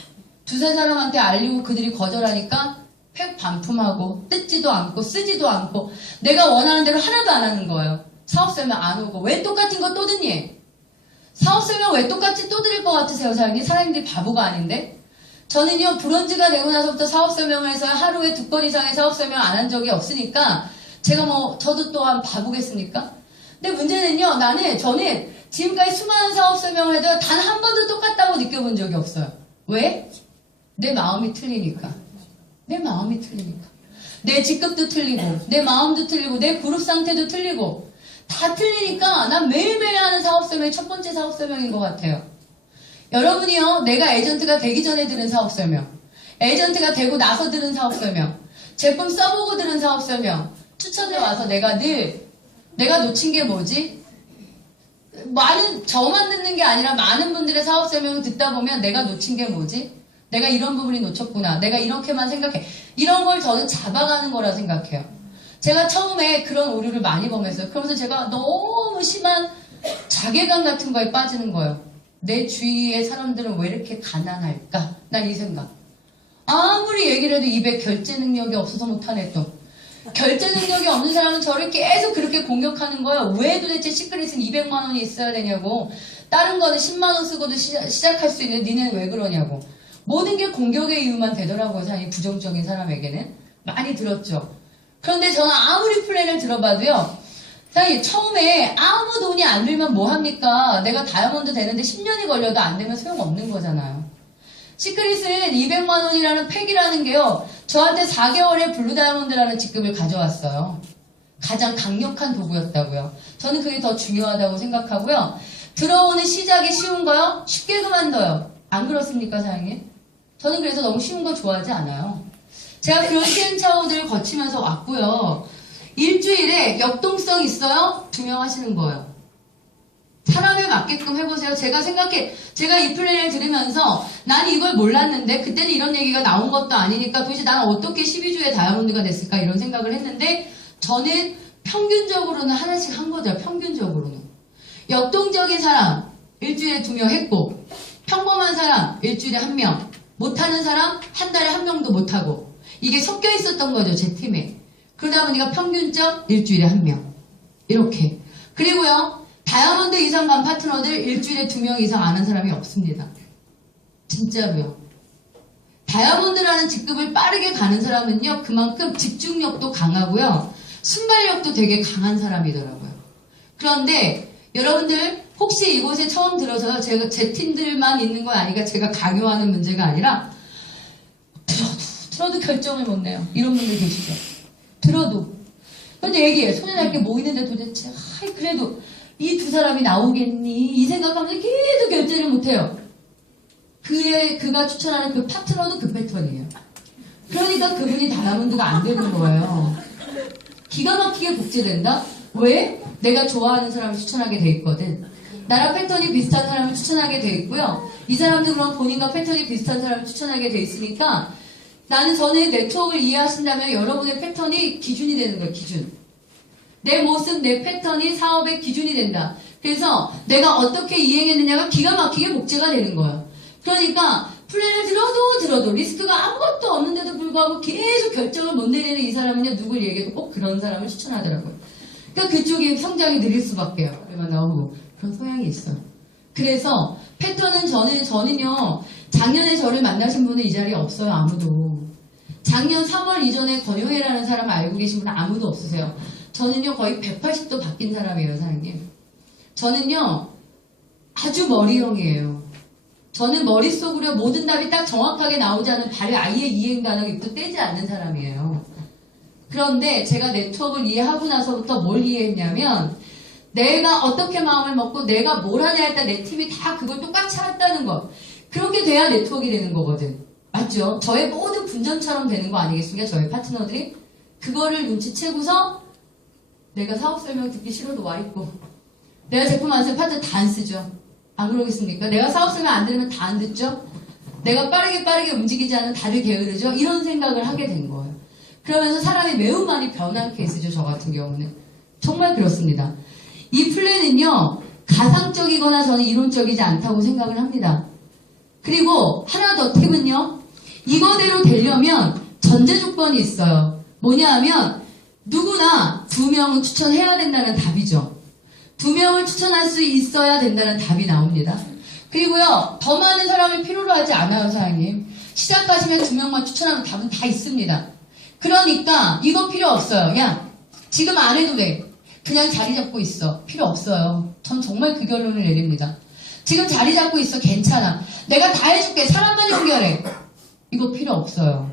두세 사람한테 알리고 그들이 거절하니까 팩 반품하고 뜯지도 않고 쓰지도 않고 내가 원하는 대로 하나도 안 하는 거예요. 사업 설명 안 오고. 왜 똑같은 거 또 듣니? 사업 설명 왜 똑같이 또 드릴 것 같으세요, 사장님? 사장님들이 바보가 아닌데? 저는요, 브론즈가 되고 나서부터 사업 설명을 해서 하루에 2건 이상의 사업 설명 안 한 적이 없으니까 제가 저도 또한 바보겠습니까? 근데 문제는요, 저는 지금까지 수많은 사업 설명을 해도 단 한 번도 똑같다고 느껴본 적이 없어요. 왜? 내 마음이 틀리니까. 내 마음이 틀리니까. 내 직급도 틀리고, 내 마음도 틀리고, 내 그룹 상태도 틀리고, 다 틀리니까 난 매일매일 하는 사업 설명이 첫 번째 사업 설명인 것 같아요. 여러분이요, 내가 에이전트가 되기 전에 들은 사업 설명, 에이전트가 되고 나서 들은 사업 설명, 제품 써보고 들은 사업 설명, 추천에 와서 내가 놓친 게 뭐지? 저만 듣는 게 아니라 많은 분들의 사업 설명을 듣다 보면 내가 놓친 게 뭐지? 내가 이런 부분이 놓쳤구나. 내가 이렇게만 생각해. 이런 걸 저는 잡아가는 거라 생각해요. 제가 처음에 그런 오류를 많이 범했어요. 그러면서 제가 너무 심한 자괴감 같은 거에 빠지는 거예요. 내 주위의 사람들은 왜 이렇게 가난할까? 난 이 생각. 아무리 얘기를 해도 입에 결제 능력이 없어서 못하네 또. 결제 능력이 없는 사람은 저를 계속 그렇게 공격하는 거예요. 왜 도대체 시크릿은 200만 원이 있어야 되냐고. 다른 거는 10만 원 쓰고도 시작할 수 있는 니네는 왜 그러냐고. 모든 게 공격의 이유만 되더라고요. 사실 부정적인 사람에게는. 많이 들었죠. 그런데 저는 아무리 플랜을 들어봐도요. 사실 처음에 아무 돈이 안 들면 뭐 합니까? 내가 다이아몬드 되는데 10년이 걸려도 안 되면 소용없는 거잖아요. 시크릿은 200만 원이라는 팩이라는 게요. 저한테 4개월에 블루 다이아몬드라는 직급을 가져왔어요. 가장 강력한 도구였다고요. 저는 그게 더 중요하다고 생각하고요. 들어오는 시작이 쉬운 거요? 쉽게 그만둬요. 안 그렇습니까, 사장님? 저는 그래서 너무 쉬운 거 좋아하지 않아요. 제가 그런 시행착오들을 거치면서 왔고요. 일주일에 역동성 있어요? 2명 하시는 거예요. 사람에 맞게끔 해보세요. 제가 이 플랜을 들으면서 난 이걸 몰랐는데 그때는 이런 얘기가 나온 것도 아니니까 도대체 나는 어떻게 12주에 다이아몬드가 됐을까 이런 생각을 했는데 저는 평균적으로는 하나씩 한 거죠. 평균적으로는. 역동적인 사람 일주일에 2명 했고 평범한 사람 일주일에 1명 못하는 사람 한 달에 1명도 못하고 이게 섞여 있었던 거죠, 제 팀에. 그러다 보니까 평균적 일주일에 1명. 이렇게. 그리고요, 다이아몬드 이상 간 파트너들 일주일에 2명 이상 아는 사람이 없습니다. 진짜로요. 다이아몬드라는 직급을 빠르게 가는 사람은요, 그만큼 집중력도 강하고요, 순발력도 되게 강한 사람이더라고요. 그런데 여러분들 혹시 이곳에 처음 들어서 제 팀들만 있는 건 아니라 제가 강요하는 문제가 아니라 들어도 결정을 못 내요. 이런 분들 계시죠? 들어도. 근데 얘기해. 손에 날 게 뭐 있는데 도대체 그래도 이 두 사람이 나오겠니? 이 생각하면서 계속 결제를 못해요. 그가 추천하는 그 파트너도 그 패턴이에요. 그러니까 그분이 다이아몬드가 안 되는 거예요. 기가 막히게 복제된다? 왜? 내가 좋아하는 사람을 추천하게 돼 있거든. 나랑 패턴이 비슷한 사람을 추천하게 돼 있고요. 이 사람도 그럼 본인과 패턴이 비슷한 사람을 추천하게 돼 있으니까 나는 전에 네트워크를 이해하신다면 여러분의 패턴이 기준이 되는 거예요. 기준. 내 모습, 내 패턴이 사업의 기준이 된다. 그래서 내가 어떻게 이행했느냐가 기가 막히게 복제가 되는 거예요. 그러니까 플랜을 들어도 리스크가 아무것도 없는데도 불구하고 계속 결정을 못 내리는 이 사람은요, 누굴 얘기해도 꼭 그런 사람을 추천하더라고요. 그러니까 그쪽이 성장이 느릴 수밖에요. 그래만 나오고 그런 성향이 있어요. 그래서 패턴은 저는요, 작년에 저를 만나신 분은 이 자리에 없어요. 아무도. 작년 3월 이전에 권효혜라는 사람을 알고 계신 분은 아무도 없으세요. 저는요, 거의 180도 바뀐 사람이에요, 사장님. 저는요, 아주 머리형이에요. 저는 머릿속으로 모든 답이 딱 정확하게 나오지 않은 발에 아예 이행 가능도 떼지 않는 사람이에요. 그런데 제가 네트워크를 이해하고 나서부터 뭘 이해했냐면, 내가 어떻게 마음을 먹고 내가 뭘 하냐에 따라 내 팀이 다 그걸 똑같이 한다는 거. 그렇게 돼야 네트워크가 되는 거거든. 맞죠? 저의 모든 분전처럼 되는 거 아니겠습니까? 저의 파트너들이. 그거를 눈치채고서 내가 사업 설명 듣기 싫어도 와 있고, 내가 제품 안 쓰면 파트 다 안 쓰죠. 안 그러겠습니까? 내가 사업 설명 안 들으면 다 안 듣죠? 내가 빠르게 움직이지 않으면 다들 게으르죠? 이런 생각을 하게 된 거예요. 그러면서 사람이 매우 많이 변한 케이스죠, 저 같은 경우는. 정말 그렇습니다. 이 플랜은요, 가상적이거나 저는 이론적이지 않다고 생각을 합니다. 그리고 하나 더 팁은요, 이거대로 되려면 전제 조건이 있어요. 뭐냐 하면, 누구나 2명은 추천해야 된다는 답이죠. 2명을 추천할 수 있어야 된다는 답이 나옵니다. 그리고요, 더 많은 사람을 필요로 하지 않아요, 사장님. 시작하시면 2명만 추천하면 답은 다 있습니다. 그러니까 이거 필요 없어요. 야, 지금 안 해도 돼. 그냥 자리 잡고 있어. 필요 없어요. 전 정말 그 결론을 내립니다. 지금 자리 잡고 있어. 괜찮아. 내가 다 해줄게. 사람만 연결해. 이거 필요 없어요.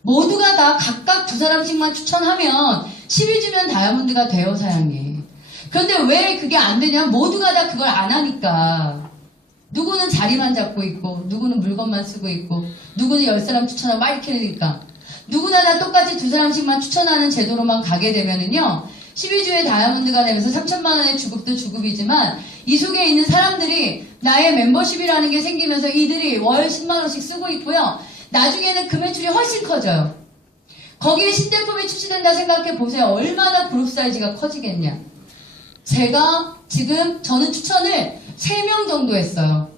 모두가 다 각각 2사람씩만 추천하면 12주면 다이아몬드가 돼요, 사장님. 그런데 왜 그게 안 되냐면 모두가 다 그걸 안 하니까. 누구는 자리만 잡고 있고, 누구는 물건만 쓰고 있고, 누구는 10사람 추천하고 막 이렇게 되니까. 누구나 다 똑같이 2사람씩만 추천하는 제도로만 가게 되면은요, 12주에 다이아몬드가 되면서 3천만 원의 주급도 주급이지만, 이 속에 있는 사람들이 나의 멤버십이라는 게 생기면서 이들이 월 10만 원씩 쓰고 있고요. 나중에는 그 매출이 훨씬 커져요. 거기에 신제품이 출시된다 생각해 보세요. 얼마나 그룹 사이즈가 커지겠냐. 제가 지금 저는 추천을 3명 정도 했어요.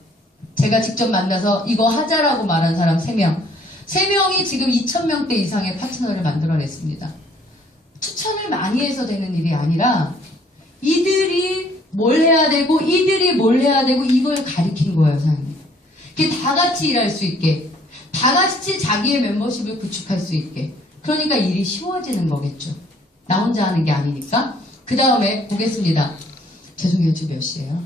제가 직접 만나서 이거 하자라고 말한 사람 3명. 3명이 지금 2,000명대 이상의 파트너를 만들어냈습니다. 추천을 많이 해서 되는 일이 아니라 이들이 뭘 해야 되고 이들이 뭘 해야 되고 이걸 가리킨 거예요, 사장님. 그게 다 같이 일할 수 있게, 다 같이 자기의 멤버십을 구축할 수 있게. 그러니까 일이 쉬워지는 거겠죠. 나 혼자 하는 게 아니니까. 그 다음에 보겠습니다. 죄송해요, 지금 몇 시예요?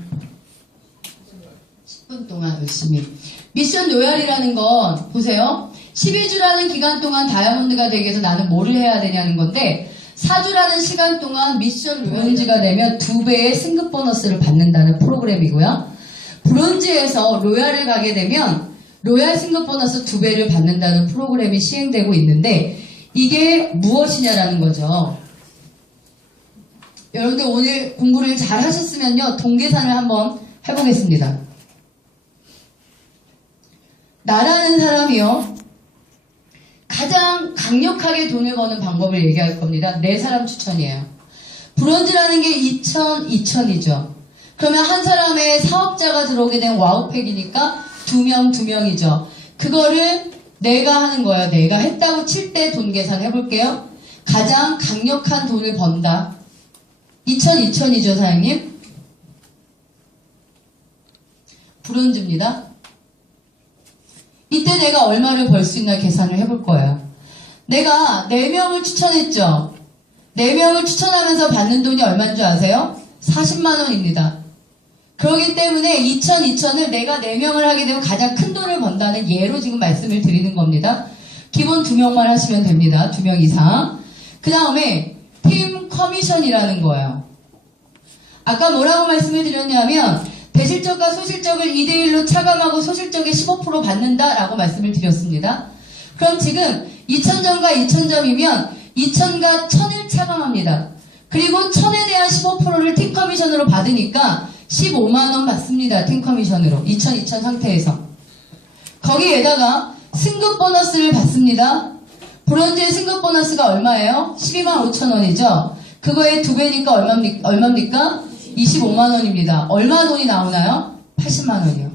10분 동안 열심히. 미션 로얄이라는 건 보세요. 12주라는 기간 동안 다이아몬드가 되기 위해서 나는 뭐를 해야 되냐는 건데 4주라는 시간 동안 미션 브론즈가 되면 2배의 승급 보너스를 받는다는 프로그램이고요. 브론즈에서 로얄을 가게 되면 로얄 승급 보너스 2배를 받는다는 프로그램이 시행되고 있는데 이게 무엇이냐라는 거죠. 여러분들 오늘 공부를 잘 하셨으면요. 동계산을 한번 해보겠습니다. 나라는 사람이요. 가장 강력하게 돈을 버는 방법을 얘기할 겁니다. 4사람 추천이에요. 브론즈라는 게 2000이죠. 그러면 한 사람의 사업자가 들어오게 된 와우팩이니까 2명이죠. 그거를 내가 하는 거야. 내가 했다고 칠 때 돈 계산 해볼게요. 가장 강력한 돈을 번다. 2000이죠, 사장님? 브론즈입니다. 이때 내가 얼마를 벌 수 있나 계산을 해볼 거예요. 내가 4명을 추천했죠. 4명을 추천하면서 받는 돈이 얼마인 줄 아세요? 40만원입니다. 그렇기 때문에 2000을 내가 4명을 하게 되면 가장 큰 돈을 번다는 예로 지금 말씀을 드리는 겁니다. 기본 2명만 하시면 됩니다. 2명 이상. 그 다음에 팀 커미션이라는 거예요. 아까 뭐라고 말씀을 드렸냐면 대실적과 소실적을 2대1로 차감하고 소실적에 15% 받는다라고 말씀을 드렸습니다. 그럼 지금 2000점과 2000점이면 2000과 1000을 차감합니다. 그리고 1000에 대한 15%를 팀 커미션으로 받으니까 15만원 받습니다. 팀 커미션으로. 2000 상태에서. 거기에다가 승급 보너스를 받습니다. 브론즈의 승급 보너스가 얼마예요? 12만 5천원이죠. 그거의 2배니까 얼마입니까? 25만원입니다. 얼마 돈이 나오나요? 80만원이요.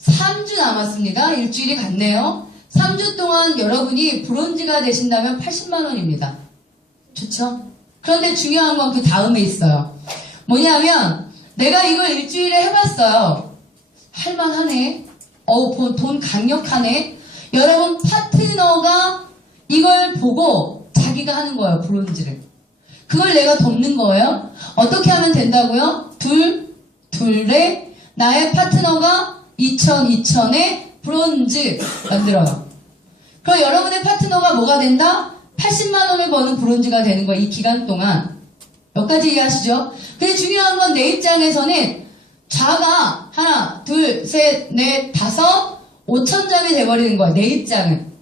3주 남았습니다. 일주일이 갔네요. 3주 동안 여러분이 브론즈가 되신다면 80만원입니다. 좋죠? 그런데 중요한 건 그 다음에 있어요. 뭐냐면 내가 이걸 일주일에 해봤어요. 할만하네. 돈 강력하네. 여러분 파트너가 이걸 보고 자기가 하는 거예요. 브론즈를. 그걸 내가 돕는 거예요. 어떻게 하면 된다고요? 둘에 나의 파트너가 2000에 브론즈 만들어요. 그럼 여러분의 파트너가 뭐가 된다? 80만원을 버는 브론즈가 되는 거예요. 이 기간 동안. 여기까지 이해하시죠? 근데 중요한 건 내 입장에서는 좌가 하나, 둘, 셋, 넷, 다섯, 5천점이 돼버리는 거야. 내 입장은.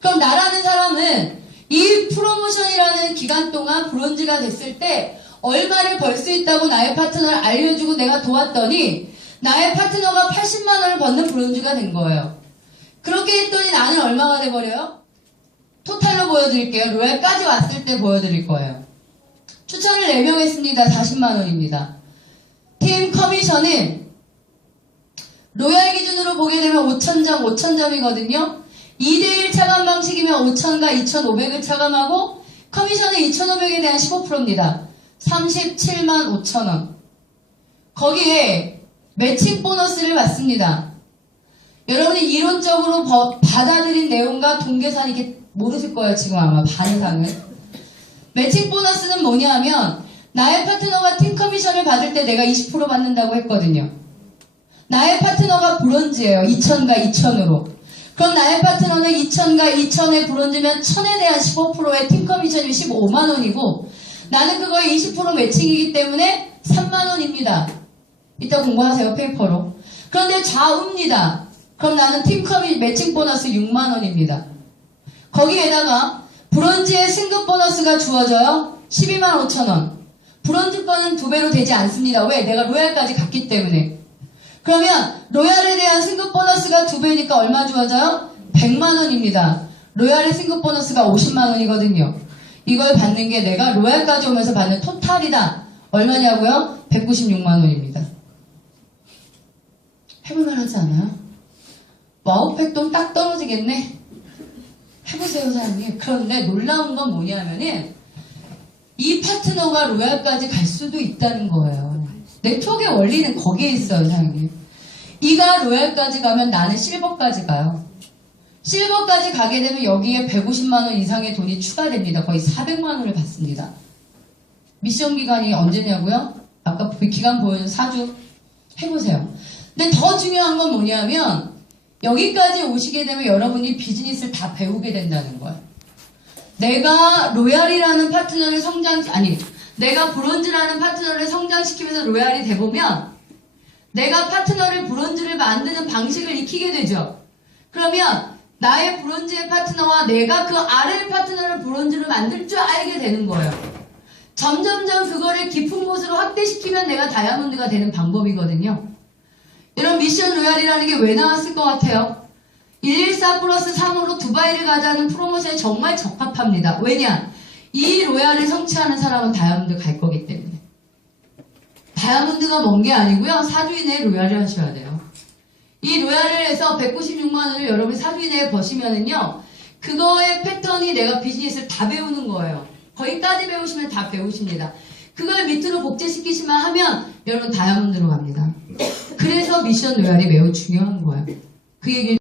그럼 나라는 사람은 이 프로모션이라는 기간 동안 브론즈가 됐을 때 얼마를 벌 수 있다고 나의 파트너를 알려주고 내가 도왔더니 나의 파트너가 80만원을 버는 브론즈가 된 거예요. 그렇게 했더니 나는 얼마가 돼버려요? 토탈로 보여드릴게요. 로얄까지 왔을 때 보여드릴 거예요. 추천을 4명 했습니다. 40만원입니다. 팀 커미션은 로얄 기준으로 보게 되면 5천점이거든요. 2대1 차감 방식이면 5천과 2,500을 차감하고 커미션은 2,500에 대한 15%입니다. 37만 5천원. 거기에 매칭 보너스를 받습니다. 여러분이 이론적으로 받아들인 내용과 동계산 이게 모르실 거예요. 지금 아마 반 이상은. 매칭 보너스는 뭐냐면 나의 파트너가 팀 커미션을 받을 때 내가 20% 받는다고 했거든요. 나의 파트너가 브론즈예요. 2000과 2000으로. 그럼 나의 파트너는 2000과 2000의 브론즈면 1000에 대한 15%의 팀 커미션이 15만원이고 나는 그거에 20% 매칭이기 때문에 3만원입니다. 이따 공부하세요. 페이퍼로. 그런데 좌우입니다. 그럼 나는 팀 커미 매칭 보너스 6만원입니다. 거기에다가 브론즈의 승급 보너스가 주어져요. 12만 5천원. 브론즈 거는 2배로 되지 않습니다. 왜? 내가 로얄까지 갔기 때문에. 그러면 로얄에 대한 승급 보너스가 2배니까 얼마 주어져요? 100만원입니다. 로얄의 승급 보너스가 50만원이거든요. 이걸 받는 게 내가 로얄까지 오면서 받는 토탈이다. 얼마냐고요? 196만원입니다. 해볼만 하지 않아요? 와우팩 돈 딱 떨어지겠네? 해보세요, 사장님. 그런데 놀라운 건 뭐냐면은 이 파트너가 로얄까지 갈 수도 있다는 거예요. 네트워크의 원리는 거기에 있어요, 사장님. 이가 로얄까지 가면 나는 실버까지 가요. 실버까지 가게 되면 여기에 150만원 이상의 돈이 추가됩니다. 거의 400만원을 받습니다. 미션 기간이 언제냐고요? 아까 기간 보여준 4주 해보세요. 근데 더 중요한 건 뭐냐면 여기까지 오시게 되면 여러분이 비즈니스를 다 배우게 된다는 거예요. 내가 로얄이라는 파트너를 내가 브론즈라는 파트너를 성장시키면서 로얄이 돼보면 내가 파트너를 브론즈를 만드는 방식을 익히게 되죠. 그러면 나의 브론즈의 파트너와 내가 그 아래 파트너를 브론즈로 만들 줄 알게 되는 거예요. 점점점 그거를 깊은 곳으로 확대시키면 내가 다이아몬드가 되는 방법이거든요. 이런 미션 로얄이라는 게 왜 나왔을 것 같아요? 114 플러스 3으로 두바이를 가자는 프로모션에 정말 적합합니다. 왜냐? 이 로얄을 성취하는 사람은 다이아몬드 갈 거기 때문에. 다이아몬드가 먼 게 아니고요. 4주 이내에 로얄을 하셔야 돼요. 이 로얄을 해서 196만 원을 여러분이 4주 내에 버시면은요, 그거의 패턴이 내가 비즈니스를 다 배우는 거예요. 거기까지 배우시면 다 배우십니다. 그걸 밑으로 복제시키시만 하면 여러분 다이아몬드로 갑니다. 그래서 미션 로얄이 매우 중요한 거예요. 그 얘기를